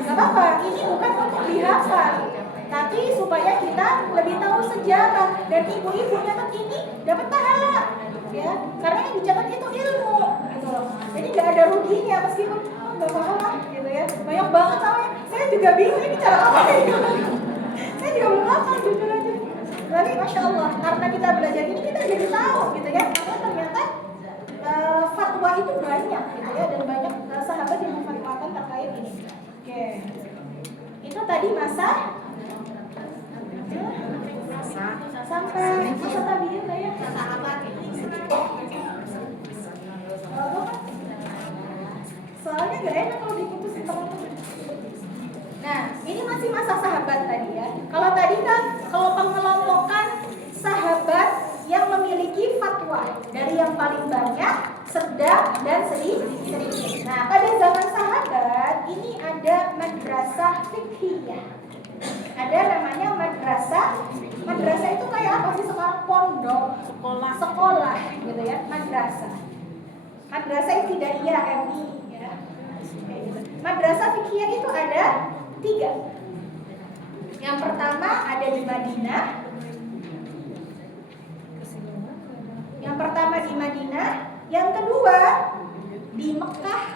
Gak apa-apa, ini bukan untuk dihafal, tapi supaya kita lebih tahu sejarah dan ibu-ibu nyatet ini dapat pahala ya, karena yang dicatat itu ilmu gitu loh. Jadi nggak ada ruginya meskipun nggak pahala gitu ya. Banyak banget soalnya, saya juga bingung ini cara apa gitu. Saya juga belum hafal jujur aja. Tapi masya Allah, karena kita belajar ini kita jadi tahu gitu ya, karena ternyata fatwa itu banyak gitu ya, dan banyak sahabat yang memfatwakan terkait ini. Oke, itu tadi masa sampai masa tabiin lah ya. Soalnya gak enak kalau diputusin teman-teman. Nah, ini masih masa sahabat tadi ya. Kalau tadi kan kalau pengelompokan sahabat yang memiliki fatwa dari yang paling banyak, sedang dan sedikit. Nah, pada zaman sahabat ini ada madrasah fiqhiyah. Ada namanya madrasah. Madrasah itu kayak apa sih sekarang? Pondok, sekolah gitu ya, madrasah. Madrasah ibtidaiyah MI ya. Madrasah fiqhiyah itu ada 3. Yang pertama ada di Madinah. Yang kedua di Mekah,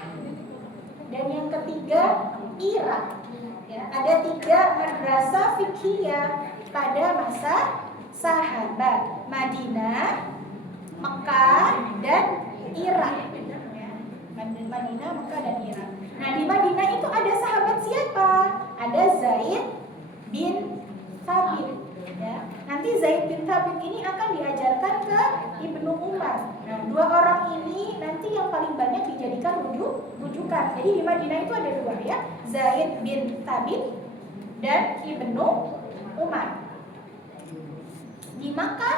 dan yang ketiga Irak. Ya, ada 3 madrasah fiqhiyah pada masa sahabat: Madinah, Irak. Ya. Madinah, Mekah dan Irak. Nah, di Madinah itu ada sahabat siapa? Ada Zaid bin Thabit. Ya. Nanti Zaid bin Thabit ini akan diajarkan ke Ibnu Umar. Nah, dua orang ini nanti yang paling banyak dijadikan rujukan. Jadi di Madinah itu ada dua ya, Zaid bin Thabit dan Ibnu Umar. Di Makkah,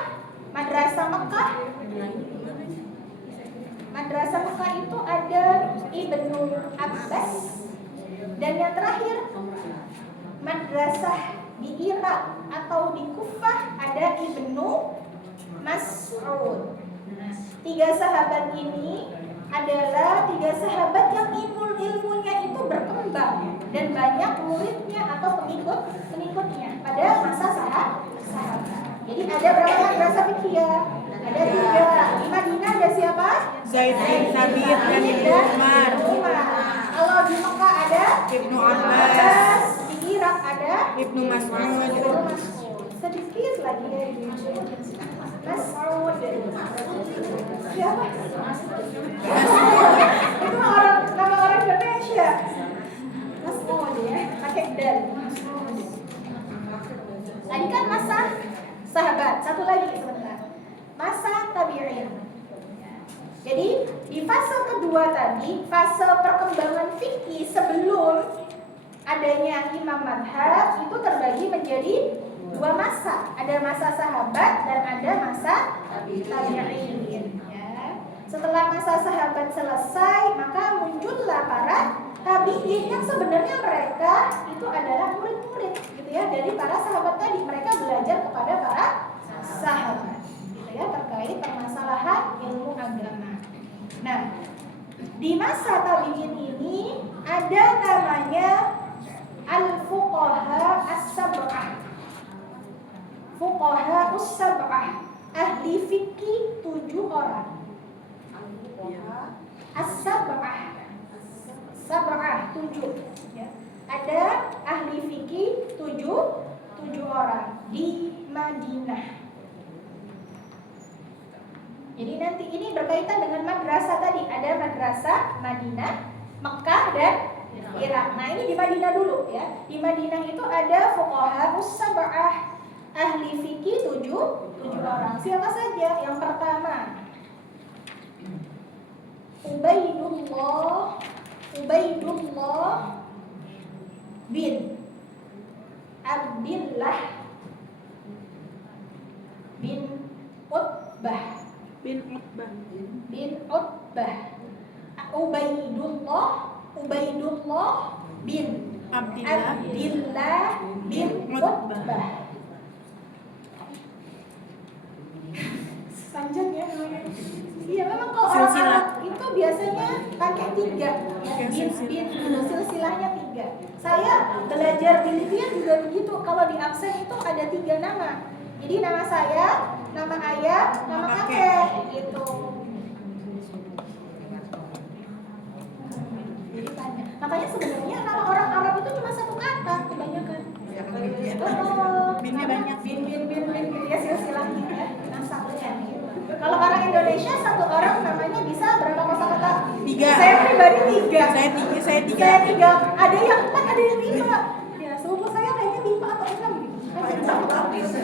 Madrasah Makkah itu ada Ibnu Abbas, dan yang terakhir madrasah di Irak atau di Kufah ada Ibnu Mas'ud. Tiga sahabat ini adalah tiga sahabat yang ilmunya itu berkembang dan banyak muridnya atau pengikutnya pada masa sahabat. Jadi ada berapa madrasah fikih ya? Ada 3. Di Madinah ada siapa? Zaid bin Thabit dan Ibnu Umar. Kalau di Mekah ada Ibnu Abbas. Di Irak ada Ibnu Mas'ud. Sedikit lagi dari Mas'ud. Siapa? Itu nama orang Indonesia. Mas'ud ya, pakai dal. Tadi kan masa sahabat, satu lagi sebentar. Masa tabi'in. Jadi di fase kedua tadi, fase perkembangan fikih sebelum adanya imam madhab itu terbagi menjadi 2 masa. Ada masa sahabat dan ada masa tabi'in. Ya. Setelah masa sahabat selesai, maka muncullah para tabi'in yang sebenarnya mereka itu adalah murid-murid gitu ya dari para sahabat tadi. Mereka belajar kepada para sahabat gitu ya terkait permasalahan ilmu agama. Nah, di masa tabi'in ini ada namanya al-fuqaha as-sab'ah. Fuqaha as-sab'ah, ahli fikih 7 orang. As-sab'ah, sab'ah 7 ya. Ada ahli fikih 7 orang di Madinah. Jadi nanti ini berkaitan dengan madrasah tadi. Ada madrasah Madinah, Mekah dan Irak. Nah ini di Madinah dulu ya. Di Madinah itu ada fuqaha us-sab'ah, ahli fikih 7 orang. Siapa saja? Yang pertama Ubaidullah bin Abdillah bin Utbah. Ubaidullah bin Abdillah bin Utbah. Panjang ya namanya. Iya memang kalau orang Arab itu biasanya pakai 3 ya, bin silsilahnya 3. Saya belajar di Libya juga begitu. Kalau di absen itu ada 3 nama. Jadi nama saya, nama ayah, nama kakek gitu. Jadi banyak. Makanya sebenarnya nama orang Arab itu cuma 1 kata kebanyakan. Binnya banyak. Bin gitu ya silsilahnya ya. Nasabnya gitu. Kalau orang Indonesia 1 orang namanya bisa berapa kosakata? 3. Saya pribadi 3. Saya 3. Saya 3. Ada yang 4, ada yang 5. Ya, sepupu saya kayaknya 5 atau 6 gitu.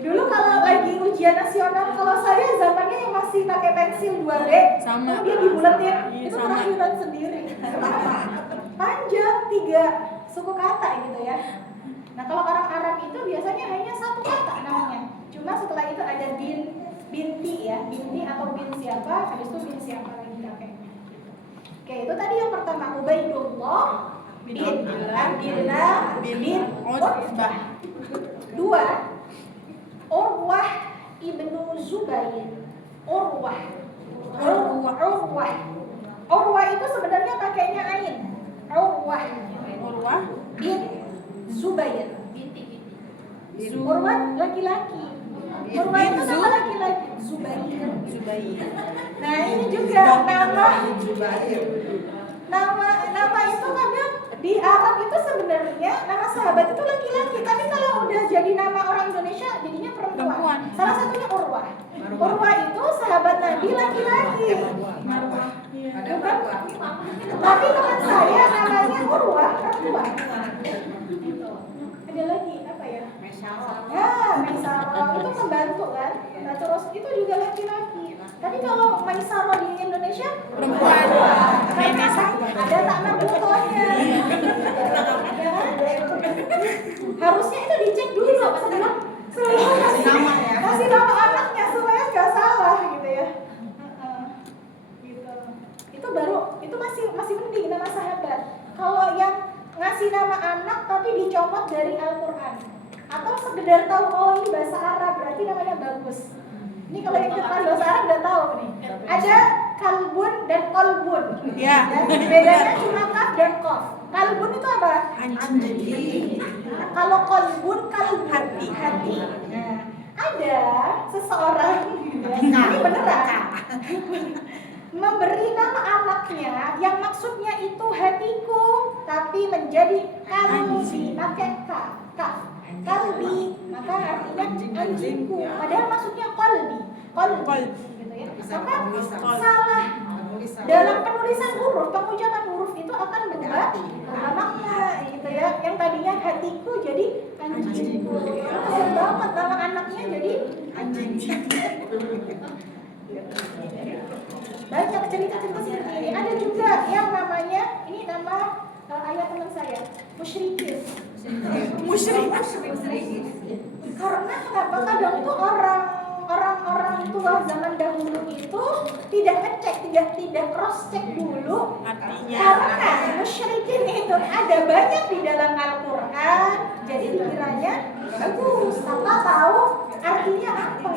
Dulu kalau lagi ujian nasional, kalau saya zamannya yang masih pakai pensil 2B, Sama. dia dibuletin, Iya, itu sama. terakhiran sendiri. Panjang 3 suku kata gitu ya. Nah kalau orang Arab itu biasanya hanya 1 kata namanya. Cuma setelah itu ada binti ya, binti atau bin siapa, habis itu bin siapa lagi kakeknya. Oke, itu tadi yang pertama, Ubaidullah bin Abdillah bin Utbah. 2, Urwah ibnu Zubair. Urwah itu sebenarnya pakainya ain. Urwah bin Zubair. Urwah laki-laki. Urwah itu nama laki-laki. Zubair. Nah ini juga nama itu kadang di Arab itu sebenarnya nama sahabat itu laki-laki, tapi kalau udah jadi nama orang Indonesia jadinya perempuan. Salah satunya Urwah. Urwah itu sahabat Nabi Ini laki-laki. Iya. Bukan. Tapi teman saya namanya Urwah, perempuan. Ada lagi apa ya? Ya, Maisarah itu pembantu kan. Nah, terus itu juga laki-laki. Tapi kalau Maisarah di Indonesia Perempuan. ada takna butonya. Harusnya itu dicek dulu sebelum kasih nama anaknya supaya nggak salah gitu ya. Gitu. Itu baru itu masih mending nama sahabat. Kalau yang ngasih nama anak tapi dicomot dari Al-Quran atau sekedar tahu oh ini bahasa Arab berarti namanya bagus. Ini kalau yang kenal bahasa Arab udah tahu nih. Ada kalbun dan kolbun. Ya. Bedanya cuma kaf dan kof. Kalbun itu apa? Anjing. Kalau kolbun hati. Nah, ada seseorang ini beneran memberi nama anaknya yang maksudnya itu hatiku tapi menjadi kalbi pakai kaf. Kalbi maka artinya anjingku padahal maksudnya kolbi gitu ya. Maka salah dalam penulisan huruf, pengucapan huruf itu akan berubah makna gitu ya. Yang tadinya hatiku jadi anjingku. Kasian banget nama anaknya jadi anjing. Banyak cerita-cerita seperti ini. Ada juga yang namanya ini nama ayah teman saya, musyrikin. Karena kenapa kadang tuh orang-orang tua zaman dahulu itu tidak ngecek, tidak cross check dulu Artinya. karena musyrikin itu ada banyak di dalam Al-Quran, jadi dikiranya bagus tanpa tahu artinya apa.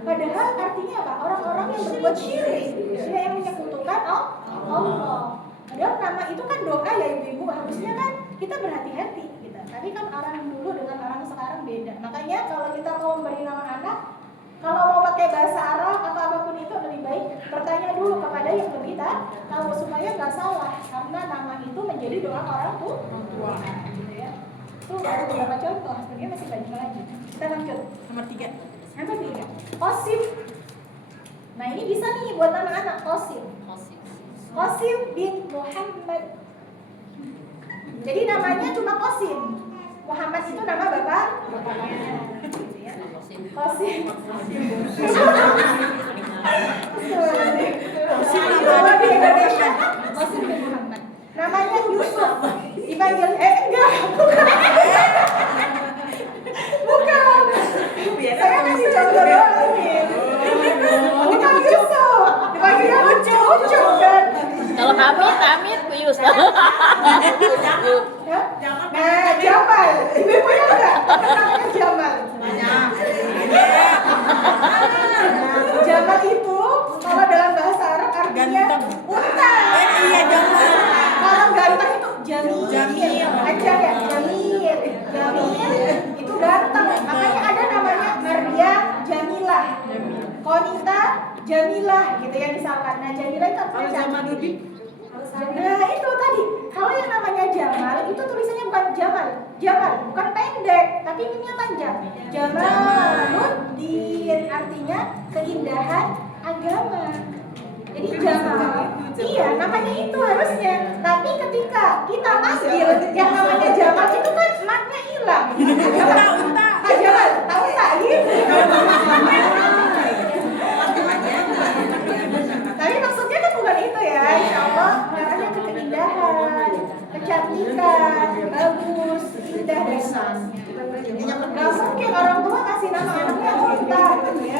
Padahal artinya apa? Orang-orang yang berbuat syirik, yang menyekutukan Allah. Padahal nama itu kan doa ya ibu-ibu, harusnya kan kita berhati-hati gitu. Tapi kan orang dulu dengan orang sekarang beda. Makanya kalau kita mau memberi nama anak, kalau mau pakai bahasa Arab atau apapun itu lebih baik bertanya dulu kepada yang lebih tahu supaya nggak salah. Karena nama itu menjadi doa orang tua. Gitu ya. Itu baru beberapa contoh. Sebenarnya masih banyak lagi. Kita lanjut. Nomor 3. Nomor 3. Qasim. Nah ini bisa nih buat nama anak Qasim. Qasim bin Muhammad. Jadi namanya cuma Qasim. Muhammad itu nama bapaknya. Qasim. Qasim bin Muhammad. Namanya Yusuf. Dipanggil enggak. Bukan. Saya kasih contoh doang nih. Bukan Yusuf. Dipanggilnya Ucup kan. Kalau Hamid Yus. Nah, Jamal. Ibu-ibunya enggak? Namanya Jamal. Jamal itu kalau dalam bahasa Arab artinya unta. Iya, Jamal. Kalau ganteng itu Jamil. Aja ya, Jamil itu ganteng. Makanya ada namanya Maria Jamilah. Konita Jamilah gitu ya misalkan. Nah, Jamilah itu artinya cantik. Nah itu tadi, kalau yang namanya Jamal itu tulisannya bukan Jamal bukan pendek, tapi ininya panjang. Jamaluddin artinya keindahan agama. Jadi Jamal, iya namanya itu harusnya. Tapi ketika kita manggil yang namanya Jamal itu kan maknya hilang. Unta. Jamal, tahu tak gitu? Tapi maksudnya kan bukan itu ya, insya Allah mengarahnya ke keindahan, kecantikan, bagus, indah dan seterusnya. Gak mungkin orang tua kasih nama anaknya unta gitu ya.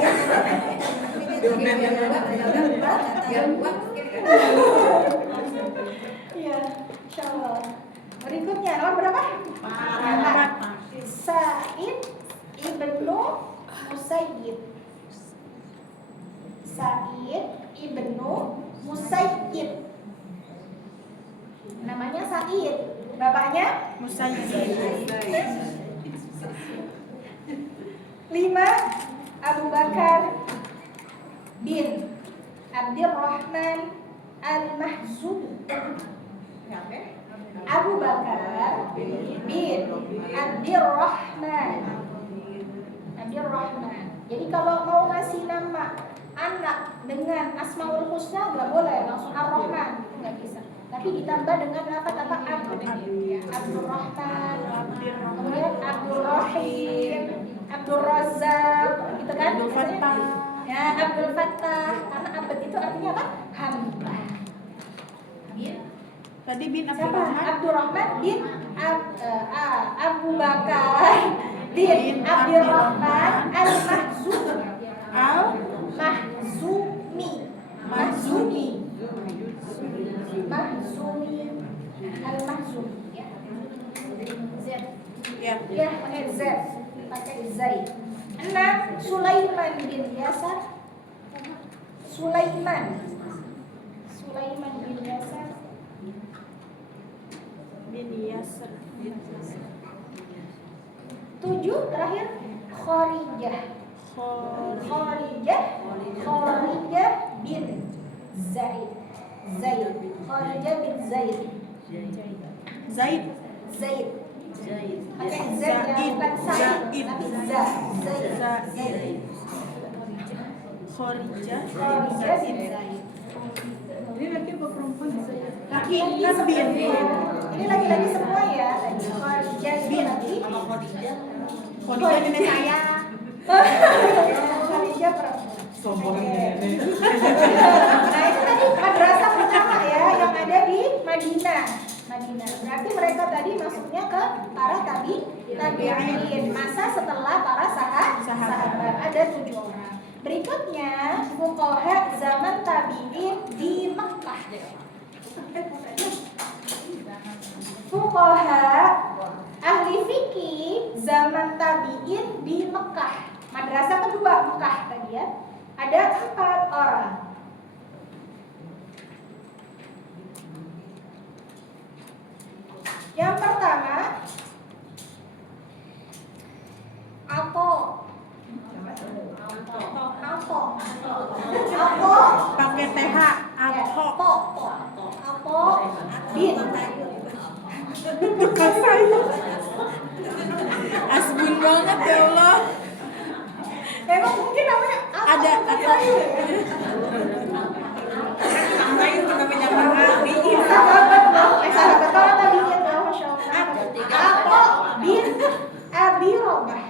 Iya, insya Allah. Berikutnya nomor berapa? 4. Sa'id ibnu Musayyib. Sa'id ibnu Musayyib. Namanya Sa'id, bapaknya Musayyib. 5. Abu Bakar bin Abdurrahman Al-Mahzumi. Abu Bakar bin Abdurrahman. Jadi kalau mau ngasih nama anak dengan Asmaul Husna nggak boleh langsung Ar-Rahman, itu nggak bisa. Tapi ditambah dengan kata-kata Abd, Abdul Rahman, kemudian Abdul Rahim, Abdul Razak, gitu kan? Abdul Fattah. Ya, Abdul Fattah. Karena Abd itu artinya apa? Hamba. Tadi bin Siapa? Abdurrahman. Abdurrahman bin Abu Bakar bin Abdurrahman Al-Mahzumi. Al-Mahzumi. Mahzumi. Mahzumi. Al-Mahzumi. Z. Ya. Ya, pakai Z. Pakai Zaid. 6. Sulaiman bin Yasar. Sulaiman. Sulaiman bin Yasar. Bin Yasir. 7 terakhir Kharijah. Kharijah bin Zaid. Kharijah bin Zaid. Zaid. Pakai Z ya, bukan Said, Zaid. tapi Zaid. Kharijah. Kharijah bin Zaid. Ini laki apa perempuan? Laki Kan bin. Ini laki-laki semua ya. Tadi Kharijah itu laki. Khadijah nenek saya. Kharijah perempuan. Nah itu tadi madrasah pertama ya yang ada di Madinah. Berarti mereka tadi masuknya ke para tabi'in, masa setelah para sahabat. Ada 7 orang. Berikutnya fuqaha zaman tabi'in di Mekah. Fuqaha ahli fikih zaman tabi'in di Mekah. Madrasah kedua Mekah tadi ya. Ada 4 orang. Yang pertama Apo. Pakai TH. Apa? Apo bin. Bukan saya. Asbun banget ya Allah. Emang mungkin namanya Apo. Ada atau Sahabat orang tadinya tahu, Masya Allah. Apo bin Abi Robah.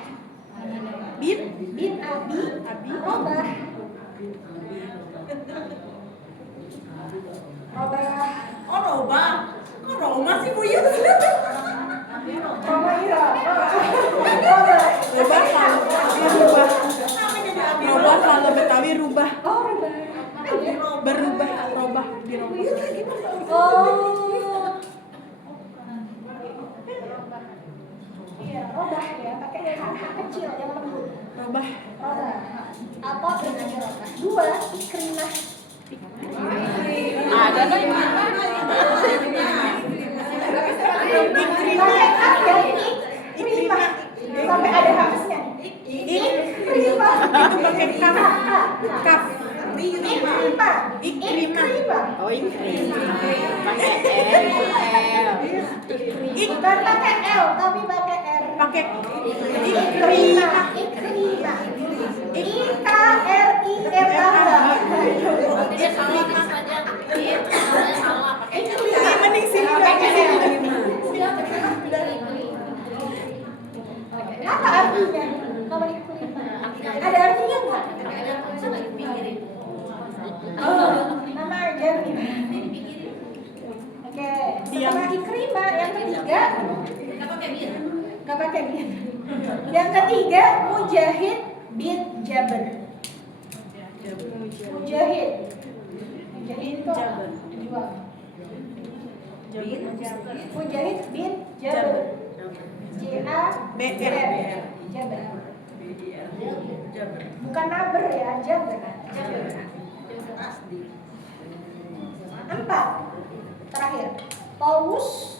bin Abi Robah. Oh Roba. Kok Roma sih Bu Yus? Robah Ira. Rubah kalau rubah. Rubah kalau Betawi rubah. Oh, Robah. Berubah robah dirubah. Oh. Iya, Robah ya, pakai H kecil yang lembut. Robah. Robah. Apa dengan Robah? 2 Ikrimah. Ada nih. Ikrimah. Sampai ada habisnya. Ikrimah. Itu pakai kaf. Kaf. Ikrimah. Oh ini. Pakai L. Bukan pakai L, tapi pakai R. Pakai Ikrimah. IKRIMAH. Dia salah saja. Salah pakai L. ini mending sini pakai Apa artinya? Kalau ikrimah. Ada artinya nggak? Oh, nama aja nih. Oke, setelah Ikrimah yang ketiga nggak pakai bir. Yang ketiga Mujahid bin Jabr. Mujahid itu dua. Mujahid bin Jabr. JABR. Jabr. Bukan Naber ya, Jabr. 4 terakhir Paulus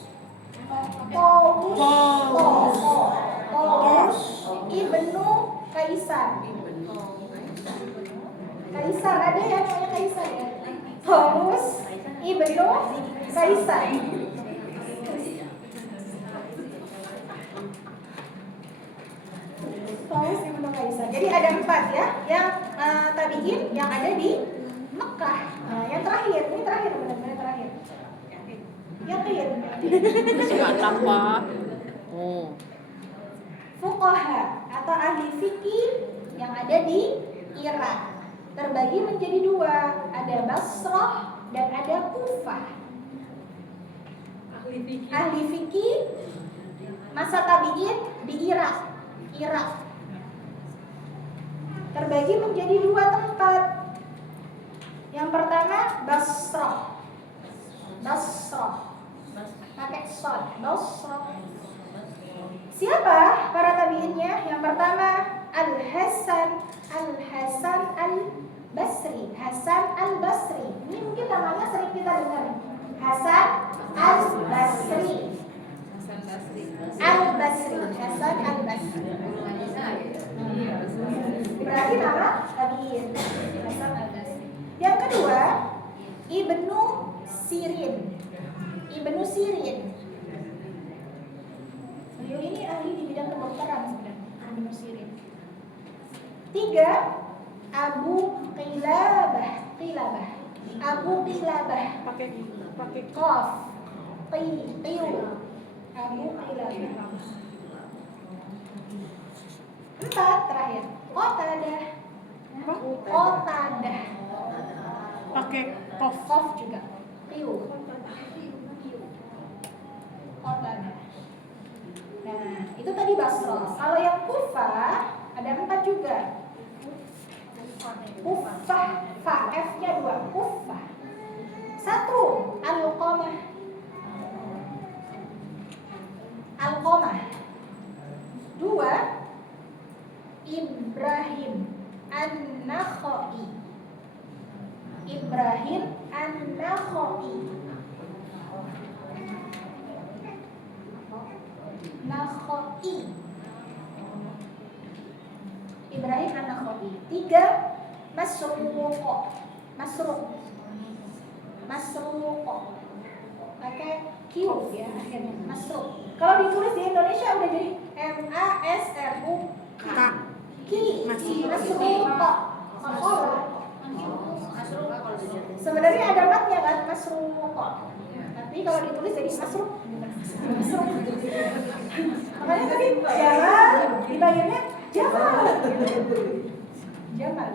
Ibnu Kaisar. Kaisar ada ya namanya Kaisar ya. Paulus Ibnu Kaisar. Paulus Ibnu Kaisar. Jadi ada 4 ya. Yang tabi'in yang ada di Mekah. Nah, yang terakhir, ini terakhir benar-benar terakhir. Yakin. Masih apa? Oh. Fuqaha atau ahli fikih yang ada di Irak terbagi menjadi dua, ada Basrah dan ada Kufah. Ahli fikih masa tabi'in di Irak terbagi menjadi dua tempat. Yang pertama Basrah, pakai shad, Basrah. Siapa para tabi'innya? Yang pertama Al-Hasan Al-Basri. Hasan Al-Basri. Ini mungkin namanya sering kita dengar. Hasan Al-Basri. Hasan Al-Basri. Berarti nama tabi'in. Hasan Al-Basri. Yang kedua Ibnu Sirin. Beliau ini ahli di bidang kedokteran sebenarnya. Ibnu Sirin. 3 Abu Qilabah. Pakai Qaf. Qiyu. Abu Qilabah. 4 terakhir Qatadah. pakai kof. Qaf juga. Qiyu. Qatadah. Nah, itu tadi Basrah. Kalau yang Kufah ada 4 juga. Kufah, F-nya 2. Kufah. 1 Alqamah. 2 Ibrahim An-Nakhai. Ibrahim An-Nakhai. 3 Masruq. Pakai Q ya akhirnya. Masruq. Kalau ditulis di Indonesia udah jadi M-A-S-R-U-K. Masruq. Sebenarnya ada matnya kan Masruq. Tapi kalau ditulis jadi Masruq. Makanya tadi Jamal dibagiannya Jamal.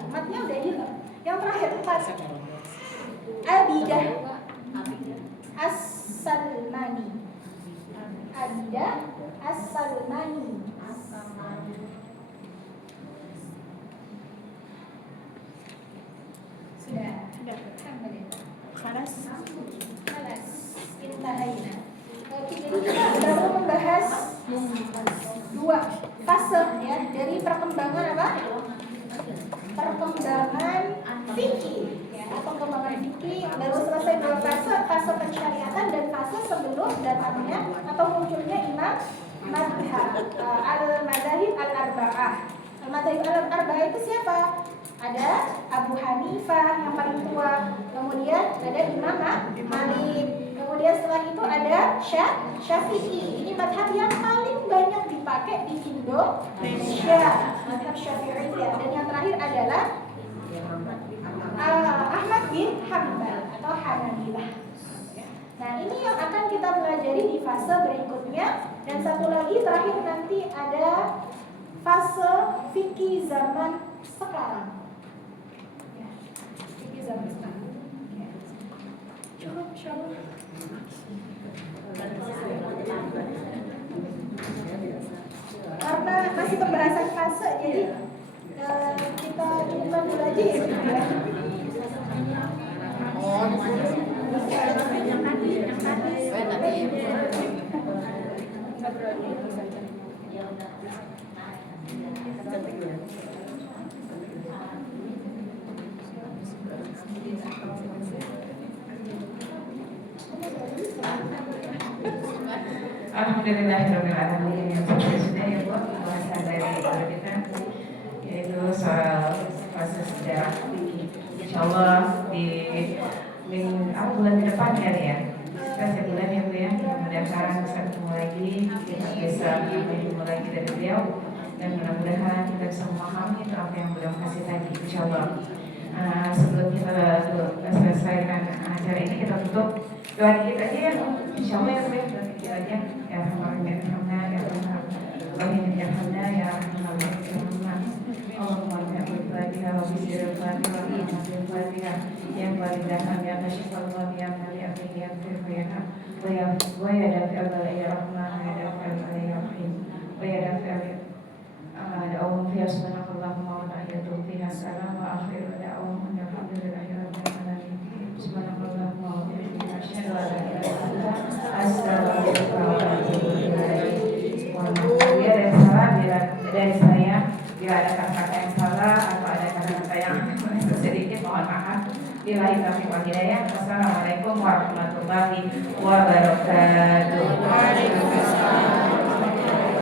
Matnya udah hilang. Yang terakhir 4 Abidah As-Salmani. Sudah. Khalas. Intahayna. Oke, jadi kita baru membahas 2 fase ya dari perkembangan apa? Perkembangan fikih ya, perkembangan fikih baru selesai 2 fase pensyariatan dan fase sebelum datangnya atau munculnya imam madhab al-madzahib al-arba'ah. Al-madzahib al-arba'ah itu siapa? Ada Abu Hanifah yang paling tua, kemudian ada Imam Malik, kemudian setelah itu ada Syafi'i. Ini madhab yang paling banyak dipakai di Indonesia, madhab Syafi'iyah. Dan yang terakhir adalah Ahmad bin Hanbal atau Hanabilah. Nah, ini yang akan kita pelajari di fase berikutnya. Dan satu lagi terakhir nanti ada fase fikih zaman sekarang. Ya, fikih zaman sekarang. Ya. Cukup, insyaallah. Karena masih pembahasan fase, jadi kita cukupkan dulu aja ya. Alhamdulillahirrahmanirrahim. Sudah ya Bu, pembahasan dari guru kita yaitu soal fase sejarah fikih. Insyaallah di bulan depan ya. Kita bulan ya Bu ya. Mudah-mudahan bisa ketemu lagi, kita bisa bertemu lagi dari beliau. dan mudah-mudahan kita bisa memahami apa yang beliau kasih tadi, insyaallah. Sebelum kita selesaikan acara ini, kita tutup doa dikit aja ya, insyaallah ya, doa dikit aja. Ya Rahman ya Rahman ya Rahman, Rahim ya Rahman ya Rahman ya Rahman. Allahumma bihamdika wa bisiril fatihah wa bihamdil fatihah ya walidahan ya kasyifallah ya mali'ah ya firfiyah wa ya dafi'al ya Rahman ya dafi'al ya Rahim wa ya dafi'al da'awum fiya subhanakallahumma wa ta'ayatu fiha salam wa akhiru da'awum alhamdulillahi rabbil alamin subhanakallahumma wa bihamdika asyhadu an la ilaha illa anta astaghfiruka wa atubu ilaik. Dari saya, bila ada kata-kata yang salah atau ada kata-kata yang sedikit, mohon maaf. Billahi taufiq wal hidayah. Wassalamualaikum warahmatullahi wabarakatuh. Waalaikumsalam.